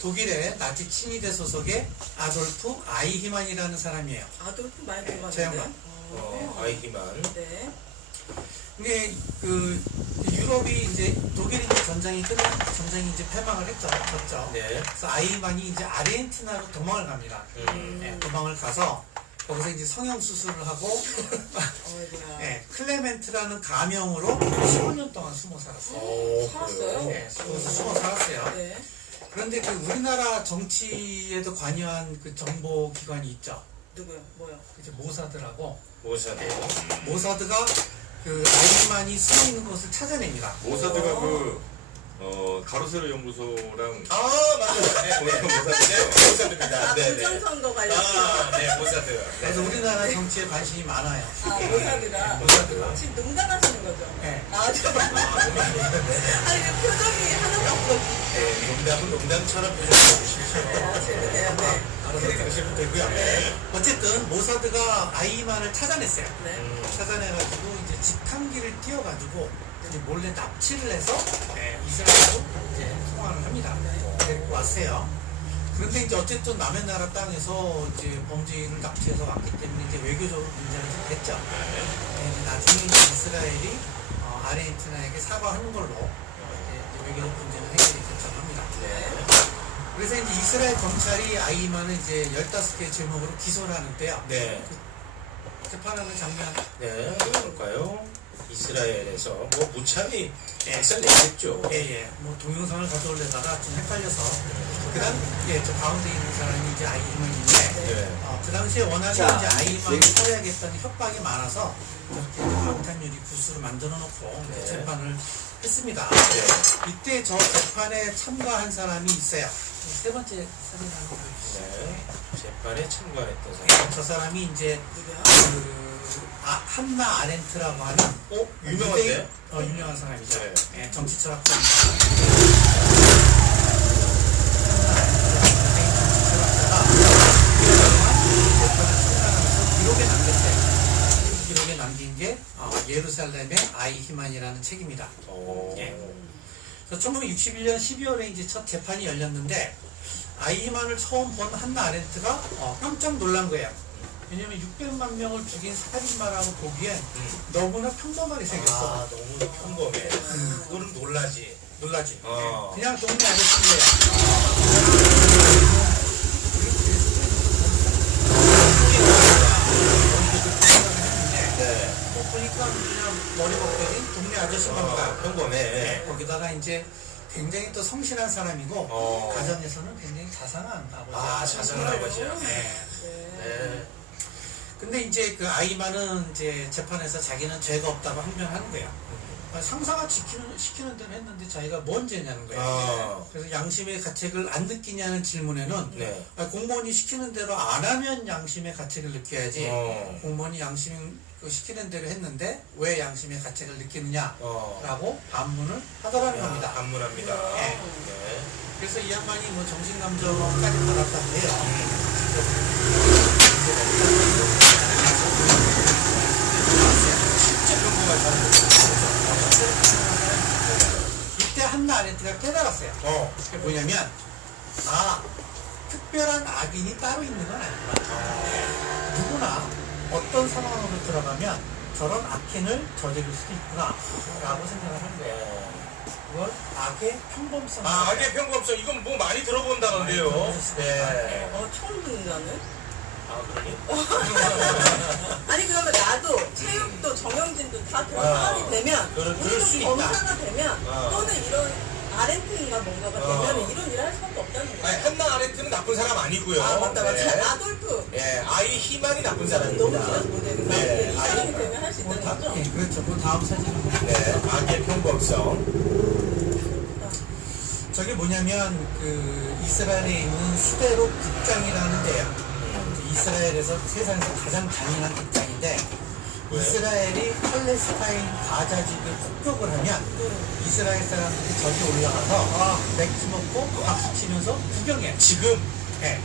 독일의 나치 친위대 소속의 아돌프 아이히만이라는 사람이에요. 아돌프 많이 들어봤는데. 저 양반. 아이히만. 네. 근데 그 유럽이 이제 독일이 이제 전쟁이 이제 패망을 했죠. 졌죠. 그래서 아이히만이 이제 아르헨티나로 도망을 갑니다. 도망을 가서 거기서 이제 성형 수술을 하고 클레멘트라는 가명으로 15년 동안 숨어 살았어요. 살았어요? 거기서 숨어 살았어요. 네. 그런데 그 우리나라 정치에도 관여한 그 정보기관이 있죠. 누구요? 뭐요? 이제 모사드라고. 모사드가 그 아이히만이 숨어 있는 것을 찾아냅니다. 모사드가 가로세로 연구소랑 맞아요. 모사드입니다. 부정선거 관련. 모사드. 그래서 우리나라 정치에 관심이 많아요. 모사드가. 지금 농담하시는 거죠? 네. 아니 표정이 하나도 없어. 농담은 농담처럼 표현해주십시오. 재밌네요. 네. 그러시면 되고요. 어쨌든 모사드가 아이히만을 찾아냈어요. 찾아내가지고 이제 직항기를 띄워가지고 이제 몰래 납치를 해서 이스라엘로 이제 통화를 합니다. 데리고 왔어요. 그런데 이제 어쨌든 남의 나라 땅에서 이제 범죄인을 납치해서 왔기 때문에 이제 외교적으로 문제가 좀 됐죠. 나중에 이제 이스라엘이 아르헨티나에게 사과하는 걸로 이제 외교적 문제는 해결이 됐다고 합니다. 그래서 이제 이스라엘 검찰이 아이히만을 이제 15개의 제목으로 기소를 하는데요. 재판하는 장면. 볼까요? 이스라엘에서 뭐 무참히 박살냈겠죠. 예. 뭐 동영상을 가져올려다가 좀 헷갈려서. 그다음 저 가운데 있는 사람이 이제 아이히만인데 네. 그 당시에 워낙에 자, 이제 아이히만을 처리하겠다는 협박이 많아서 방탄유리 부스를 만들어 놓고 네. 재판을 했습니다. 네. 이때 저 재판에 참가한 사람이 있어요. 세 번째 사진 한번 보여주세요. 네. 재판에 참가했던 사람. 저 사람이 이제 한나 아렌트라고 하는 유명한데요? 유명한 사람이죠. 네. 예, 정치 철학자입니다. 기록에 남겼어요. 기록에 남긴 게 예루살렘의 아이히만이라는 책입니다. 예. 그래서 1961년 12월에 이제 첫 재판이 열렸는데 아이히만을 처음 본 한나 아렌트가 깜짝 놀란 거예요. 왜냐면 600만 명을 죽인 살인마라고 보기엔 너무나 평범하게 생겼어. 너무 평범해. 그거는 놀라지. 그냥 동네 아저씨예요. 보니까 그냥 머리 벗겨진 동네 아저씨입니다. 평범해. 거기다가 이제 굉장히 또 성실한 사람이고 가정에서는 굉장히 자상한 아버지. 자상한 아버지야. 네. 근데 이제 그 아이만은 이제 재판에서 자기는 죄가 없다고 항변하는 거예요. 상사가 시키는 대로 했는데 자기가 뭔 죄냐는 거예요. 그래서 양심의 가책을 안 느끼냐는 질문에는 네. 공무원이 시키는 대로 안 하면 양심의 가책을 느껴야지. 공무원이 시키는 대로 했는데 왜 양심의 가책을 느끼느냐라고 반문을 하더라는 겁니다. 반문합니다. 네. 그래서 이 양반이 뭐 정신감정까지 받았다고 해요. 진짜 평범한 사람. 이때 한나 아렌트가 깨달았어요. 그게 뭐냐면 특별한 악인이 따로 있는 건 아니구나. 누구나 어떤 상황으로 들어가면 저런 악행을 저지를 수도 있구나 라고 생각을 한 거예요. 그걸 악의 평범성. 악의 평범성. 이건 뭐 많이 들어본다는데요. 네. 처음 듣는 나는. 그러니? 아니 그러면 나도 체육도 정영진도 다 그런 사람이 되면 그럴 수 있다. 검사가 되면 또는 이런 아렌트인가 뭔가가 되면 이런 일을 할 수밖에 없다는 거야. 한나 아렌트는 나쁜 사람 아니고요. 맞다. 네. 아돌프. 아이히만이 나쁜 너무 사람입니다. 길어서 못했는데 이 사람이 되면 할 수 있다는 거죠? 그렇죠. 그 다음 사진은 네. 악의 평범성. 저게 뭐냐면 그 이스라엘에 있는 수대로 극장이라는 데요. 이스라엘에서 세상에서 가장 잔인한 극장인데 이스라엘이 팔레스타인 가자지구에 폭격을 하면 이스라엘 사람들이 저기 올라가서 맥주 먹고 박수 치면서 구경해. 지금? 네.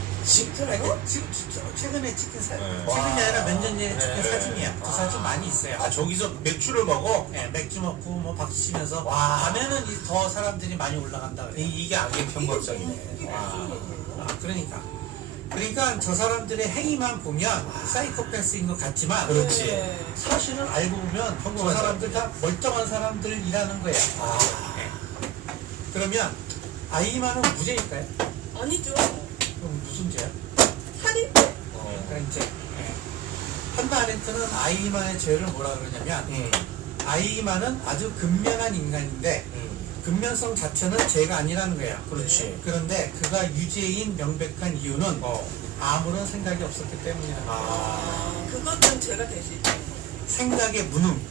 최근에 찍힌 사진. 최근이 아니라 몇 년 전에 찍힌 사진이야. 그 사진 많이 있어요. 저기서 맥주를 먹어? 네, 맥주 먹고 뭐 박수 치면서 가면은 더 사람들이 많이 올라간다 그래요. 이게 악의 평범성이네. 그러니까 저 사람들의 행위만 보면 사이코패스인 것 같지만 그렇지. 사실은 알고 보면 저 사람들 다 멀쩡한 사람들이라는 거예요. 네. 그러면 아이만은 무죄일까요? 아니죠. 그럼 무슨 죄야? 살인? 그러니까 이제 한나 아렌트는 아이만의 죄를 뭐라 그러냐면 아이만은 아주 근면한 인간인데 근면성 자체는 죄가 아니라는 거야. 그렇지. 그런데 그가 유죄인 명백한 이유는 아무런 생각이 없었기 때문이다. 그것은 죄가 될 수 있죠. 생각의 무능.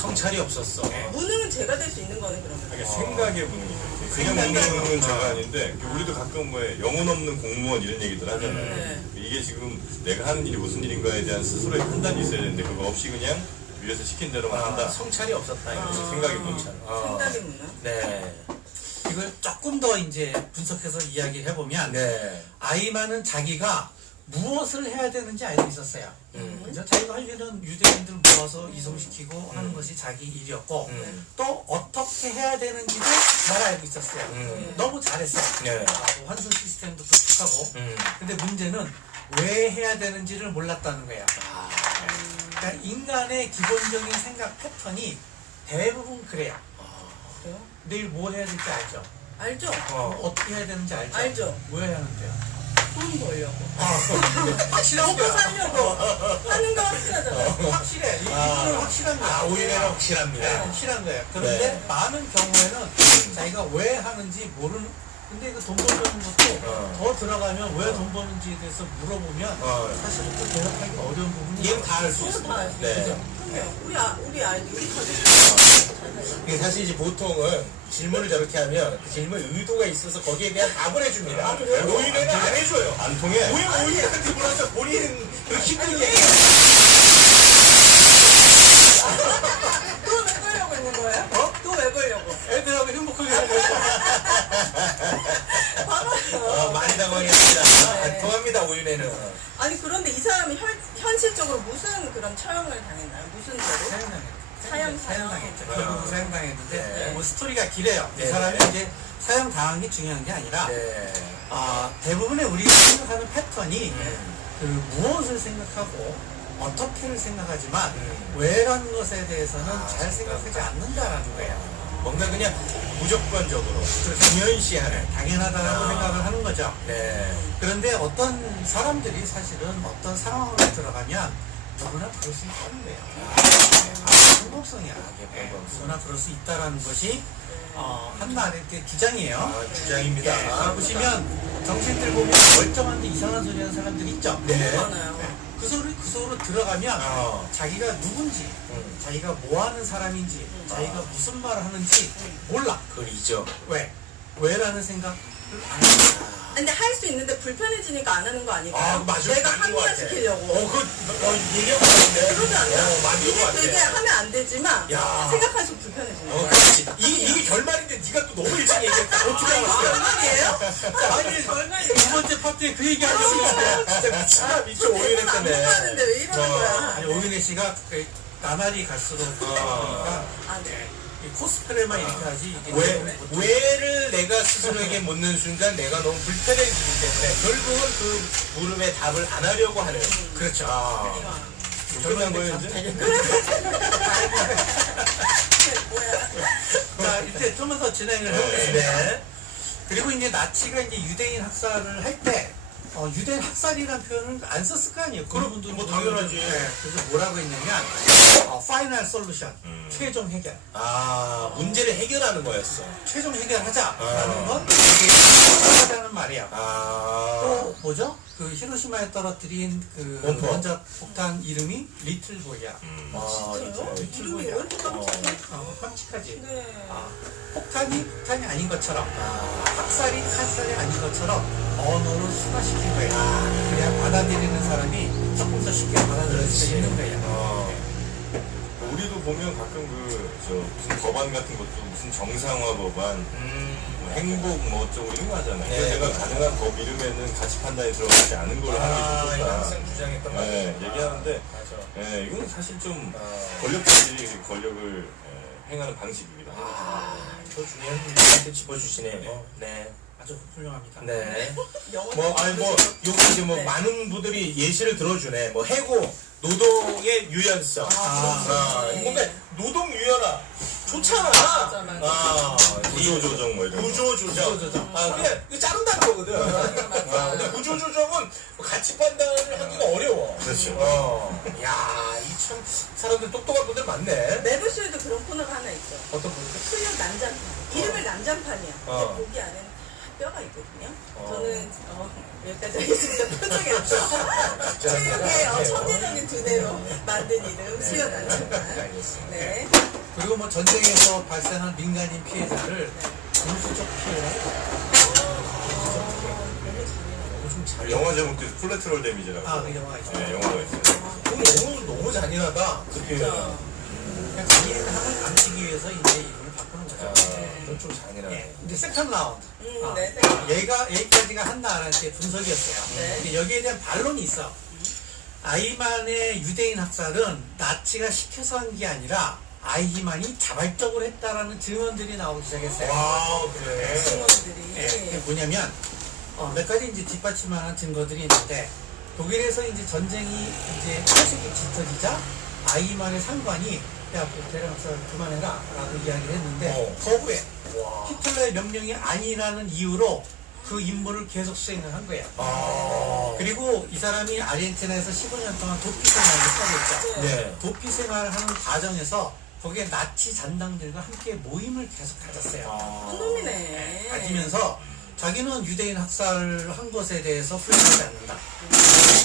성찰이 없었어. 무능은 죄가 될 수 있는 거네 그러면. 그러니까 생각의 무능이죠. 그냥 무능은 죄가 아닌데 우리도 가끔 영혼 없는 공무원 이런 얘기들 하잖아요. 이게 지금 내가 하는 일이 무슨 일인가에 대한 스스로의 판단이 있어야 되는데 그거 없이 그냥 위에서 시킨 대로만 한다. 성찰이 없었다. 생각의 문찰. 생각의 무능. 네. 이걸 조금 더 이제 분석해서 이야기를 해보면 아이만은 자기가 무엇을 해야 되는지 알고 있었어요. 그죠? 자기가 할 일은 유대인들 모아서 이송시키고 하는 것이 자기 일이었고 또 어떻게 해야 되는지도 잘 알고 있었어요. 너무 잘했어요. 환수 시스템도 구축하고 근데 문제는 왜 해야 되는지를 몰랐다는 거예요. 그러니까 인간의 기본적인 생각 패턴이 대부분 그래요. 그래요? 내일 뭐 해야 될지 알죠? 알죠? 어떻게 해야 되는지 알죠? 알죠. 뭐 해야 하는데요? 돈 벌려고. 확실한 먹고 거야. 살려고. 하는 거 확실하잖아요. 확실해. 이분은 확실한 거야. 오히려 확실합니다. 네, 확실한 거예요. 그런데 네. 많은 경우에는 자기가 왜 하는지 모르는. 근데 그 돈 버는 것도 더 들어가면 왜 돈 버는지에 대해서 물어보면 사실 또 대답하기 어려운 부분이 이건 다 알 수 그건 다 알 수 있습니다. 네. 그럼요. 우리 아이도 우리 가족 이게 사실 이제 보통은 질문을 저렇게 하면 그 질문 의도가 있어서 거기에 대한 답을 해줍니다. 오히려는 안 해줘요. 안 통해. 오히려한테 물어서 본인은 그 힘든 얘기. 또 왜 보려고 있는 거예요? 또 왜 보려고? 애들하고 행복하게 살고 있어. 많이 당황했습니다. 네. 통합니다, 오윤회는. 아니 그런데 이 사람이 현실적으로 무슨 그런 처형을 당했나요? 무슨 죄로? 사형당했죠. 아. 결국 사형당했는데 네. 뭐 스토리가 길어요. 네. 이 사람이 이제 사형당한 게 중요한 게 아니라 네. 대부분의 우리가 생각하는 패턴이 그 무엇을 생각하고 어떻게를 생각하지만 왜라는 것에 대해서는 잘 생각하지 않는다라는 거예요. 뭔가 그냥 무조건적으로 당연시하는 당연하다라고 생각을 하는 거죠. 네. 그런데 어떤 사람들이 사실은 어떤 상황으로 들어가면 누구나 그럴 수 있다는 거예요. 불법성이야. 누구나 그럴 수 있다라는 것이 한나라의 주장이에요. 주장입니다. 보시면 정치인들 보면 멀쩡한데 이상한 소리 하는 사람들 있죠. 네. 많아요. 그 속으로 들어가면 자기가 누군지, 자기가 뭐 하는 사람인지, 자기가 무슨 말을 하는지 몰라. 그리죠. 왜라는 생각을 안 해요. 근데 할 수 있는데 불편해지니까 안 하는 거 아닐까요? 맞아. 내가 맞는 것 같아. 합리화시키려고. 얘기하고 있는데. 그러지 않아요? 맞는 이게 것 같아. 되게 하면 안 되지만 야. 생각할수록 불편해지는 거야. 그렇지. 이게 결말인데 네가 또 너무 일찍 얘기했다. 어떻게 알았어요? 결말이에요? 아니, 두 번째 파트에 그 얘기 하려고 했는데. 진짜 미치다 미쳐 오윤회 안 때문에. 먹었는데 왜 이러는 거야? 아니, 오윤혜 씨가 나날이 갈수록 보니까 이 코스프레만 이렇게 하지 이게 왜를 내가 스스로에게 묻는 순간 내가 너무 불편해지기 때문에 결국은 그 물음에 답을 안 하려고 하는. 그렇죠. 불편한 거예요 이제? 자, 이제 좀만 더 진행을 해보겠습니다. 그리고 이제 나치가 이제 유대인 학살을 할 때 유대인 학살이라는 표현을 안 썼을 거 아니에요. 그런 분들은 뭐 당연하지. 그래서 뭐라고 했냐면 파이널 솔루션, 최종 해결. 문제를 해결하는 거였어. 최종 해결하자라는 건 이게 하자는 말이야. 또 뭐죠? 그 히로시마에 떨어뜨린 그 원포. 원자 폭탄 이름이 리틀 보이야. 진짜요? 리틀 이름이 왜 보이야. 이렇게 깜찍해? 깜찍하지. 네. 폭탄이 아닌 것처럼 학살이 아닌 것처럼 언어로 순화시킨 거야. 그래야 받아들이는 사람이 조금 더 쉽게 받아들일 수 있는 거야. 우리도 보면 가끔 무슨 법안 같은 것도 무슨 정상화 법안, 뭐 행복 뭐 어쩌고 이런 거 하잖아요. 네. 그래서 내가 가능한 법 이름에는 가치 판단이 들어가지 않은 걸 하는 게 좋다. 항상 주장했던 말. 얘기하는데, 맞아. 이건 사실 좀 권력자들이 권력을 행하는 방식입니다. 더 중요한 문제한테 짚어주시네요. 네. 아주 훌륭합니다. 네. 영어 여기 이제 네. 많은 분들이 예시를 들어주네. 해고, 노동의 유연성. 뭔가 노동 유연화. 좋잖아. 맞아. 구조조정 뭐 이런 거. 구조조정. 그냥 이거 자른다는 거거든. 근데 구조조정은 가치 판단을 하기가 어려워. 그렇죠. 이 참 사람들 똑똑한 분들 많네. 매블쇼에도 그런 코너가 하나 있죠. 어떤 분들? 수육 난장판. 이름을 난장판이야. 근데 고기 안에는 뼈가 있거든요. 저는 여기까지 하겠습니다. 표정이 안 좋아. 체육의 천재적인 두뇌로 만든 이름 수육 난장판. 알겠습니다. 네. 그리고 뭐 전쟁에서 발생한 민간인 피해자를 군수적 피해를 영화 제목도 콜레트럴 데미지라고. 그 영화가 있어요. 네, 영화가 있어요. 너무 잔인하다. 그 표현은. 그냥 자기의 함을 감추기 위해서 이제 이름을 바꾸는 거죠. 그건 좀 잔인하네. 예. 이제 세컨드 라운드. 네. 여기까지가 한나라한테 분석이었어요. 네. 근데 여기에 대한 반론이 있어. 아이만의 유대인 학살은 나치가 시켜서 한 게 아니라 아이만이 자발적으로 했다라는 증언들이 나오기 시작했어요. 와, 그래. 예, 그게 뭐냐면 몇 가지 이제 뒷받침하는 증거들이 있는데 독일에서 이제 전쟁이 이제 소식이 짙어지자 아이만의 상관이 야, 대량 학살 그만해라 라고 이야기를 했는데 거부해. 히틀러의 명령이 아니라는 이유로 그 임무를 계속 수행을 한 거예요. 그리고 그리고 이 사람이 아르헨티나에서 15년 동안 도피 생활을 하고 있죠. 네. 도피 생활을 하는 과정에서 거기에 나치 잔당들과 함께 모임을 계속 가졌어요. 한 놈이네. 가지면서 자기는 유대인 학살을 한 것에 대해서 후회하지 않는다.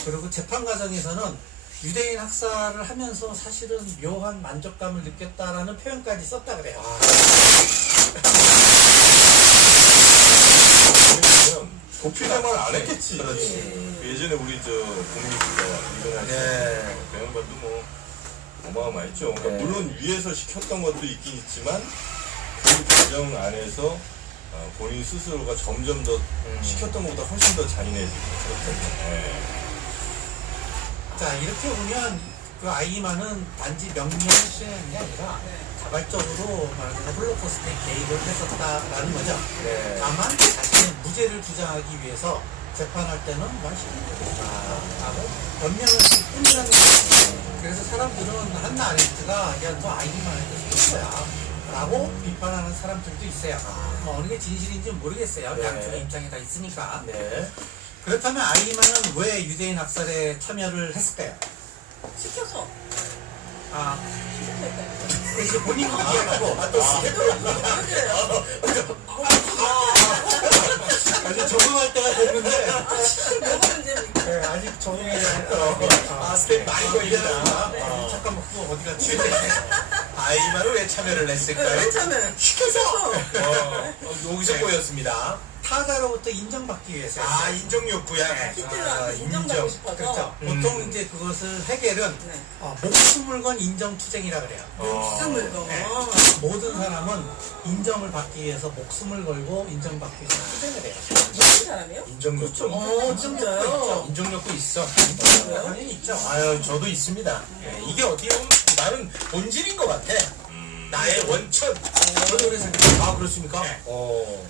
그리고 재판 과정에서는 유대인 학살을 하면서 사실은 묘한 만족감을 느꼈다라는 표현까지 썼다 그래요. 도피 생활 안 했겠지. 그렇지. 예전에 우리 저 국민기자 이동할 때 네. 배양반도 뭐 어마어마했죠. 그러니까 네. 물론 위에서 시켰던 것도 있긴 있지만 그 과정 안에서 본인 스스로가 점점 더 시켰던 것보다 훨씬 더 잔인해지고 네. 자, 이렇게 보면 그 아이만은 단지 명령을 수행한 게 아니라 자발적으로 말하자면 홀로코스트에 개입을 했었다라는 거죠. 네. 다만 자신의 무죄를 주장하기 위해서 재판할 때는 하고 변명을 뿐이라는 거예요. 그래서 사람들은 한나 아렌트가 야너 아이만을 했을 거야 라고 비판하는 사람들도 있어요. 뭐 어느 게 진실인지 모르겠어요. 네. 양쪽의 입장이 다 있으니까. 네. 그렇다면 아이만은 왜 유대인 학살에 참여를 했을까요? 시켜서. 아, 시켜서 했다니까. 이제 본인이 얘기하고 아직 적응할 때가 됐는데 뭐가 문제입니까? 네, 아직 적응이 스텝 많이 걸린다. 잠깐만 그거 어디 갔지? 아이만은 왜 참여를 했을까요? 왜 참여를? 시켜서. 여기서 보였습니다. 타자로부터 인정받기 위해서 아, 인정 욕구야. 히틀러한테 인정받고 싶어서. 그렇죠. 보통 이제 그것을 해결은 네. 목숨을 건 인정투쟁이라 그래요. 목숨을 거. 네. 모든 사람은 인정을 받기 위해서 목숨을 걸고 인정받기 위해서 투쟁을 해요. 무슨 사람이요? 인정 욕구. 진짜요? 인정 욕구 있어. 당연히 있죠. 아유, 저도 있습니다. 이게 어떻게 보면 나는 본질인 것 같아. 나의 원천. 저도 그래서 생각해요. 아, 그렇습니까? 네.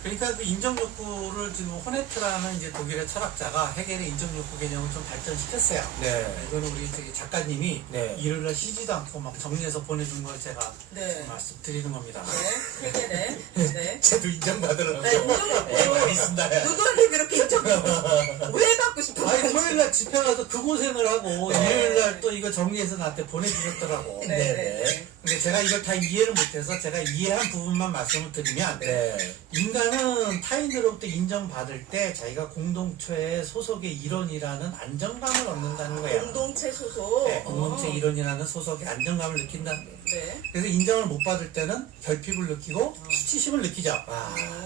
그러니까 그 인정 욕구를 지금 호네트라는 이제 독일의 철학자가 해겔의 인정 욕구 개념을 좀 발전시켰어요. 네. 이거는 우리 저기 작가님이 네. 일요일날 쉬지도 않고 막 정리해서 보내준 걸 제가 네. 말씀드리는 겁니다. 네. 해결해. 네. 쟤도 인정받으러. 네, 인정받고. 많이 쓴다. 누구한테 그렇게 인정받고. 왜 받고 싶어? 아니 토요일날 집회 가서 그 고생을 하고 네. 일요일날 또 이거 정리해서 나한테 보내주셨더라고. 네. 네. 근데 제가 이걸 다 이해를 못해서 제가 이해한 부분만 말씀을 드리면 네. 인간은 타인으로부터 인정받을 때 자기가 공동체의 소속의 일원이라는 안정감을 얻는다는 거예요. 공동체 소속. 네, 공동체 일원이라는 소속의 안정감을 느낀다는 거예요. 네. 그래서 인정을 못 받을 때는 결핍을 느끼고 수치심을 느끼죠.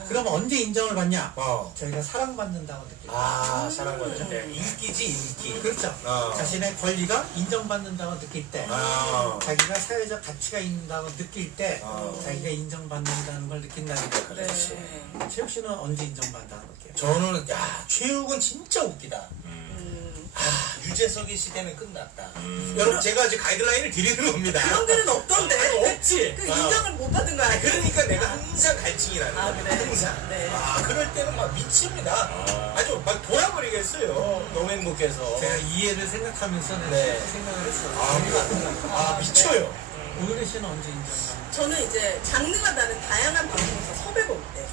그럼 언제 인정을 받냐? 저희가 사랑받는다고 느껴요. 아, 사랑받는 때. 인기지, 인기. 그렇죠. 자신의 권리가 인정받는다고 느낄 때, 아. 자기가 사회적 가치가 있다고 느낄 때, 자기가 인정받는다는 걸 느낀다는 거예요. 네. 최욱 씨는 언제 인정받는다고 느껴요? 저는, 야, 최욱은 진짜 웃기다. 아, 유재석의 시대는 끝났다. 여러분, 제가 이제 가이드라인을 드리는 겁니다. 그런 글은 없던데. 없지. 그 인정을 못 받은 거 아니에요? 그러니까 내가 항상 갈증이라는 거야. 그래? 항상. 네. 그럴 때는 막 미칩니다. 아주 막 돌아버리겠어요. 너무 행복해서. 제가 이해를 생각하면서 네. 생각을 했어요. 미쳐요. 오늘의 씨는 언제 인정받는다? 저는 이제 장르가 다른 다양한 방송에서 섭외가 올 때.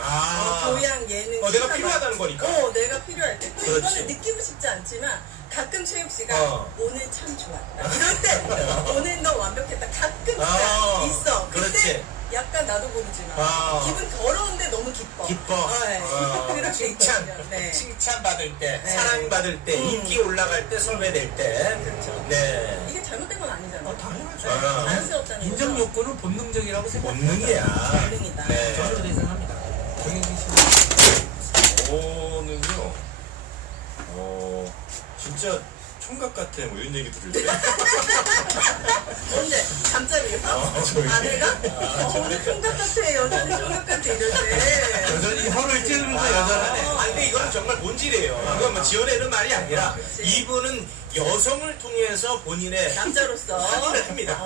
교양, 예능. 내가 시사만. 필요하다는 거니까. 내가 필요할 때. 또 그렇지. 이거는 느끼고 싶지 않지만 가끔 최욱 씨가 오늘 참 좋았다. 이럴 때 오늘 너 완벽했다. 가끔 진짜 있어. 그때 그렇지. 약간 나도 모르지만 기분 더러운데 너무 기뻐. 네. 그럴 때 칭찬. 있거든요. 네. 칭찬받을 때, 네. 사랑받을 때, 인기 올라갈 때, 섭외될 때. 그렇죠. 네. 이게 잘못된 건 아니잖아요. 당연하죠. 자연스럽다는 인정 거죠. 욕구는 본능적이라고 생각해요. 본능이야. 본능이다. 네. 저는 그렇게 생각합니다. 정혜진 씨는? 저는요, 진짜 총각 같아, 뭐 이런 얘기 들을 때. 언제? 잠자리에서? 아내가? 오늘 총각 같아, 여자는 총각 같아, 이럴 때. 여전히 혀를 찌르는 거 여전하네. 근데 이거는 정말 본질이에요. 이건 뭐 지어내는 말이 아니라 이분은 여성을 통해서 본인의 남자로서 확인을 합니다.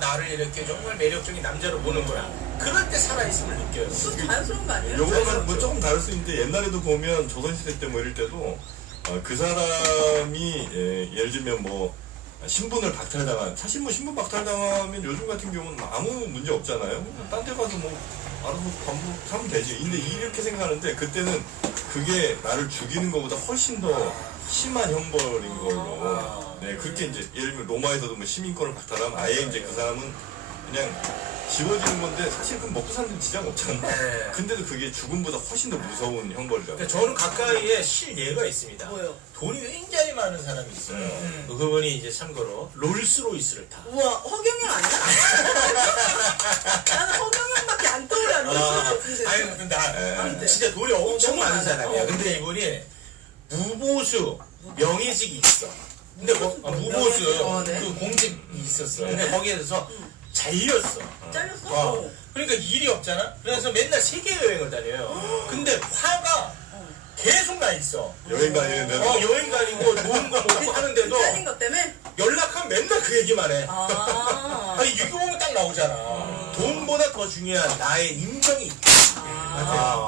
나를 이렇게 정말 매력적인 남자로 보는구나. 그럴 때 살아있음을 느껴요. 좀 자연스러운 거 아니에요? 요거는 뭐 조금 다를 수 있는데 옛날에도 보면 조선시대 때 뭐 이럴 때도 그 사람이 예를 들면 뭐 신분을 박탈당한, 사실 뭐 신분 박탈당하면 요즘 같은 경우는 아무 문제 없잖아요. 딴 데 가서 뭐 알아서 반복하면 되지. 근데 이렇게 생각하는데 그때는 그게 나를 죽이는 것보다 훨씬 더 심한 형벌인 걸로. 네, 그렇게 이제 예를 들면 로마에서도 뭐 시민권을 박탈하면 아예 이제 그 사람은 그냥 지워지는 건데 사실 그 먹고 사는 데 지장 없잖아. 네. 근데도 그게 죽음보다 훨씬 더 무서운 형벌이라고. 그러니까 저는 가까이에 실예가 있습니다. 뭐요? 돈이 굉장히 많은 사람이 있어요. 그분이 이제 참고로 롤스로이스를 타. 우와, 허경영 아니야? 나는 허경영밖에 안 떠올라. 아니 근데 나 진짜 돈이 엄청 너무 많은 많아. 사람이야. 근데 이분이 무보수 명예직이 있어. 근데 무보수 네. 그 공직이 있었어. 근데 거기에서 잘렸어. 잘렸어? 그러니까 일이 없잖아. 그래서 맨날 세계 여행을 다녀요. 근데 화가 계속 나 있어. 여행 다니는데도. 여행 다니고 좋은 거 먹고 하는데도 잘린 것 때문에? 연락하면 맨날 그 얘기만 해. 아. 아니 유교보면 딱 나오잖아. 돈보다 더 중요한 나의 인정이 있다.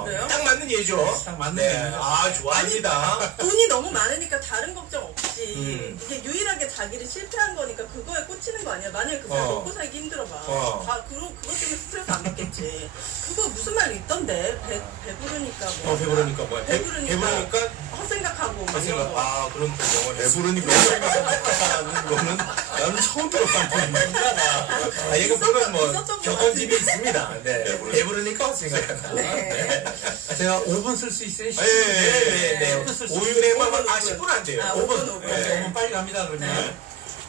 그래요? 딱 맞는 예죠. 딱 맞는 네. 얘기죠. 아 좋아합니다. 돈이 너무 많으니까 다른 걱정 없지. 이게 유일하게 자기를 실패한 거니까 그거에 꽂히는 거 아니야? 만약에 그 사람 먹고 살기 힘들어봐. 다 그것 때문에 스트레스 안 받겠지. 그거 무슨 말이 있던데? 배부르니까 뭐. 배부르니까 뭐야? 배부르니까 헛생각하고 뭐 이런 생각. 거. 그런 거 영어를 배부르니까 하는 거는 나는 처음 들어봤는데. 얘가 보면 뭐 있었던 것 격언집이 있습니다. 네. 배부르니까. 배부르니까 생각한다. 네. 제가 5분 쓸 수 있어요? 네. 10분 쓸 수 5분에만 5분. 10분 안 돼요. 아, 5분. 네. 5분 빨리 갑니다, 그러면.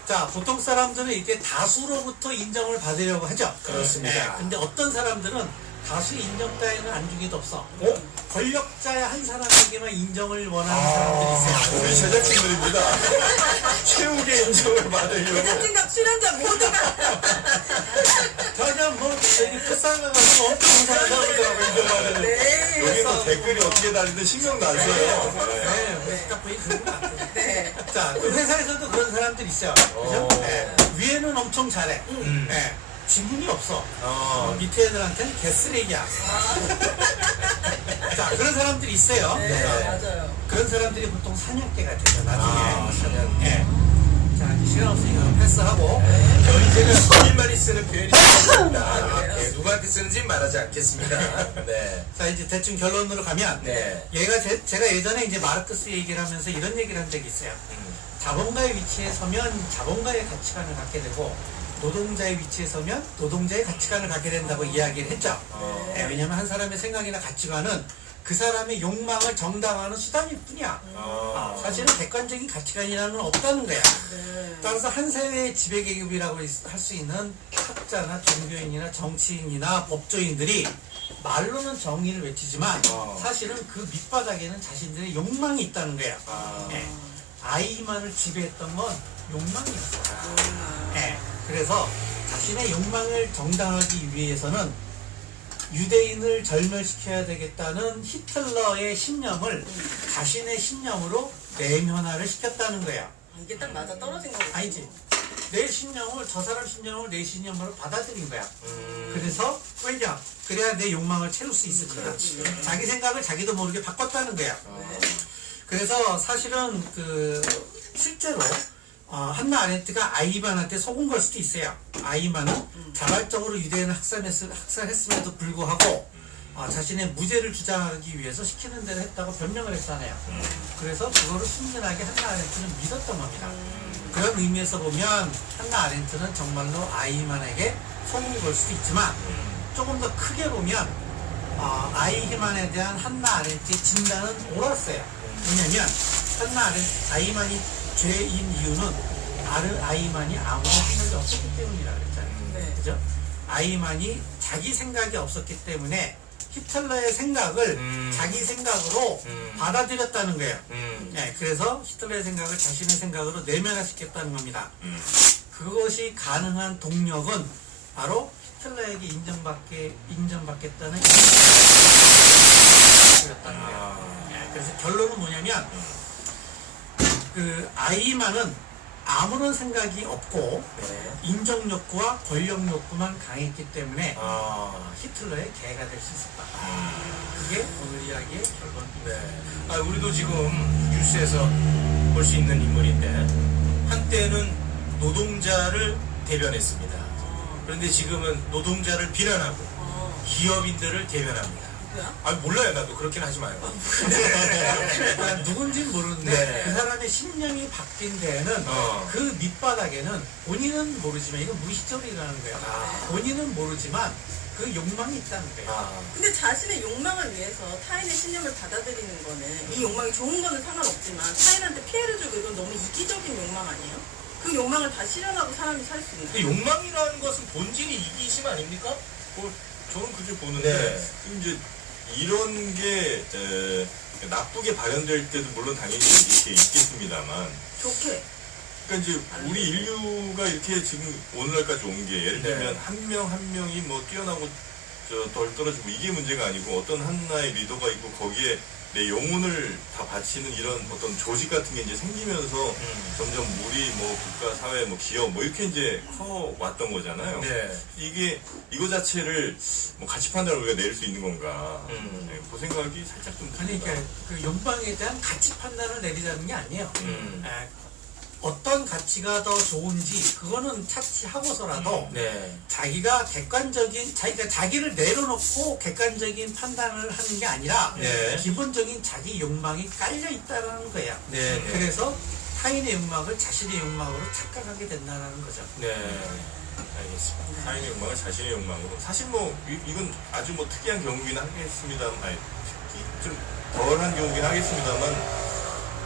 자, 보통 사람들은 이렇게 다수로부터 인정을 받으려고 하죠. 그렇습니다. 네, 근데 어떤 사람들은 다수의 인정 따위는 안중에도 없어. 권력자의 한 사람에게만 인정을 원하는 사람들이 있어요. 우리 제작진들입니다. 최후의 인정을 받으려고. 제작진과 출연자 모두가 전혀 뭐, 저기 풋살가 가서 엄청 사람들하고 인정받는. 네. 여기서 댓글이 어떻게 달리든 신경도 안 써요. 네, 뭐, 딱 보니 그런 것 같아요. 네. 자, 그 회사에서도 그런 사람들이 있어요. 그죠? 네. 위에는 엄청 잘해. 네. 지분이 없어. 밑에 애들한테는 개쓰레기야. 자, 그런 사람들이 있어요. 네, 맞아요. 그런 사람들이 보통 사냥개가 되죠, 나중에. 사냥개. 자, 이제 시간 없으니까 패스하고. 저희는 거짓말이 쓰는 표현이 있습니다. 누구한테 쓰는지 말하지 않겠습니다. 네. 자, 이제 대충 결론으로 가면. 네. 제가 예전에 이제 마르크스 얘기를 하면서 이런 얘기를 한 적이 있어요. 자본가의 위치에 서면 자본가의 가치관을 갖게 되고, 노동자의 위치에 서면 노동자의 가치관을 갖게 된다고 이야기를 했죠. 네, 왜냐하면 한 사람의 생각이나 가치관은 그 사람의 욕망을 정당화하는 수단일 뿐이야. 사실은 객관적인 가치관이라는 건 없다는 거야. 따라서 한 사회의 지배계급이라고 할 수 있는 학자나 종교인이나 정치인이나 법조인들이 말로는 정의를 외치지만 사실은 그 밑바닥에는 자신들의 욕망이 있다는 거야. 네. 아이만을 지배했던 건 욕망이었어. 네. 그래서 자신의 욕망을 정당하기 위해서는 유대인을 절멸시켜야 되겠다는 히틀러의 신념을 자신의 신념으로 내면화를 시켰다는 거야. 이게 딱 맞아 떨어진 거지. 아니지. 내 신념을, 저 사람 신념을 내 신념으로 받아들인 거야. 그래서 왜냐? 그래야 내 욕망을 채울 수 있으니까. 자기 생각을 자기도 모르게 바꿨다는 거야. 그래서 사실은 실제로 한나 아렌트가 아이만한테 속은 걸 수도 있어요. 아이만은 자발적으로 유대인을 학살했음에도 불구하고 자신의 무죄를 주장하기 위해서 시키는 대로 했다고 변명을 했잖아요. 그래서 그거를 순진하게 한나 아렌트는 믿었던 겁니다. 그런 의미에서 보면 한나 아렌트는 정말로 아이만에게 속은 걸 수도 있지만 조금 더 크게 보면 아이만에 대한 한나 아렌트의 진단은 옳았어요. 왜냐면 아이만이 죄인 이유는 아이만이 아무런 생각이 없었기 때문이라 그랬잖아요. 그죠? 아이만이 자기 생각이 없었기 때문에 히틀러의 생각을 자기 생각으로 받아들였다는 거예요. 네, 그래서 히틀러의 생각을 자신의 생각으로 내면화시켰다는 겁니다. 그것이 가능한 동력은 바로 히틀러에게 인정받겠다는 이유였다는 거예요. 네, 그래서 결론은 뭐냐면 아이만은 아무런 생각이 없고 인정 욕구와 권력 욕구만 강했기 때문에 히틀러의 개가 될 수 있었다. 그게 오늘 이야기의 결론입니다. 우리도 지금 뉴스에서 볼 수 있는 인물인데 한때는 노동자를 대변했습니다. 그런데 지금은 노동자를 비난하고 기업인들을 대변합니다. 아 몰라요. 나도 그렇게는 하지 마요. 누군지는 모르는데 네. 그 사람의 신념이 바뀐 데에는 그 밑바닥에는 본인은 모르지만 이건 무의식적이라는 거예요. 본인은 모르지만 그 욕망이 있다는 거예요. 근데 자신의 욕망을 위해서 타인의 신념을 받아들이는 거는 이 욕망이 좋은 거는 상관없지만 타인한테 피해를 주고 이건 너무 이기적인 욕망 아니에요? 그 욕망을 다 실현하고 사람이 살 수 있는. 근데 욕망이라는 것은 본질이 이기심 아닙니까? 저는 그렇게 보는데 네. 이제 이런 게 나쁘게 발현될 때도 물론 당연히 이렇게 있겠습니다만 좋게. 그러니까 이제 우리 인류가 이렇게 지금 오늘날까지 온 게 예를 들면 한 명 한 명이 뭐 뛰어나고 덜 떨어지고 이게 문제가 아니고 어떤 하나의 리더가 있고 거기에 내 영혼을 다 바치는 이런 어떤 조직 같은 게 이제 생기면서 점점 우리 뭐 국가 사회 뭐 기업 뭐 이렇게 이제 커 왔던 거잖아요. 네. 이거 자체를 뭐 가치 판단을 우리가 내릴 수 있는 건가? 네, 그 생각이 살짝 좀 듭니다. 그러니까 그 욕망에 대한 가치 판단을 내리자는 게 아니에요. 어떤 가치가 더 좋은지 그거는 차치하고서라도 네. 자기가 자기를 내려놓고 객관적인 판단을 하는 게 아니라 네. 기본적인 자기 욕망이 깔려 있다는 거예요. 네. 그래서 타인의 욕망을 자신의 욕망으로 착각하게 된다는 거죠. 네. 알겠습니다. 타인의 욕망을 자신의 욕망으로 사실 뭐 이건 아주 뭐 특이한 경우긴 하겠습니다만 특히 좀 덜한 경우긴 하겠습니다만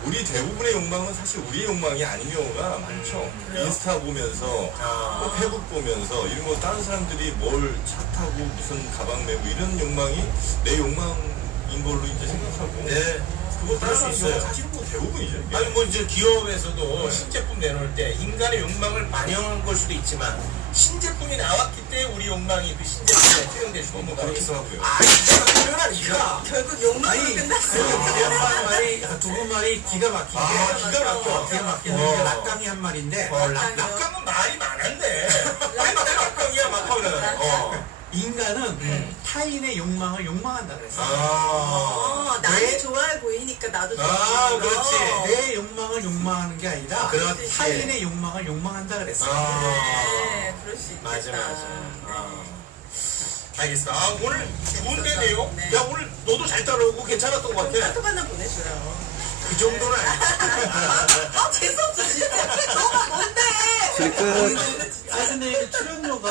우리 대부분의 욕망은 사실 우리의 욕망이 아닌 경우가 많죠. 인스타 보면서 뭐 페북 보면서 이런 거 다른 사람들이 뭘 차 타고 무슨 가방 메고 이런 욕망이 내 욕망인 걸로 이제 생각하고 네. 그거 그럴 수 따라가는 있어요. 경우가 사실은 뭐 대부분이죠. 이게. 아니 뭐 이제 기업에서도 신제품 내놓을 때 인간의 욕망을 반영한 걸 수도 있지만 신제품이 나왔기 때문에 우리 욕망이 그 신제품에 투영될 수도 있는 거예요. 그렇기도 하고요. 아 이거 표현하니까 결국 욕망으로 끝났어요. 두 분 말이 기가 막히게 기가 막혀. 기가 막히는데 락강이 한 말인데 낙강은 말이 많은데 맨날 낙강이야 막 하면 인간은 타인의 욕망을 욕망한다 그랬어요. 남이 좋아해 보이니까 나도 좋아해. 그렇지. 내 욕망을 욕망하는 게 아니라 그렇지. 타인의 욕망을 욕망한다 그랬어요. 네, 그럴 수 있겠다. 맞아. 알겠습니다. 오늘 좋은데 내용? 네. 야 오늘 너도 잘 따라오고 괜찮았던 것 같아. 카톡 하나 보내줘요. 그 정도는 아니야. 재수없어 진짜. 너가 뭔데? 실끝. 근데 출연료가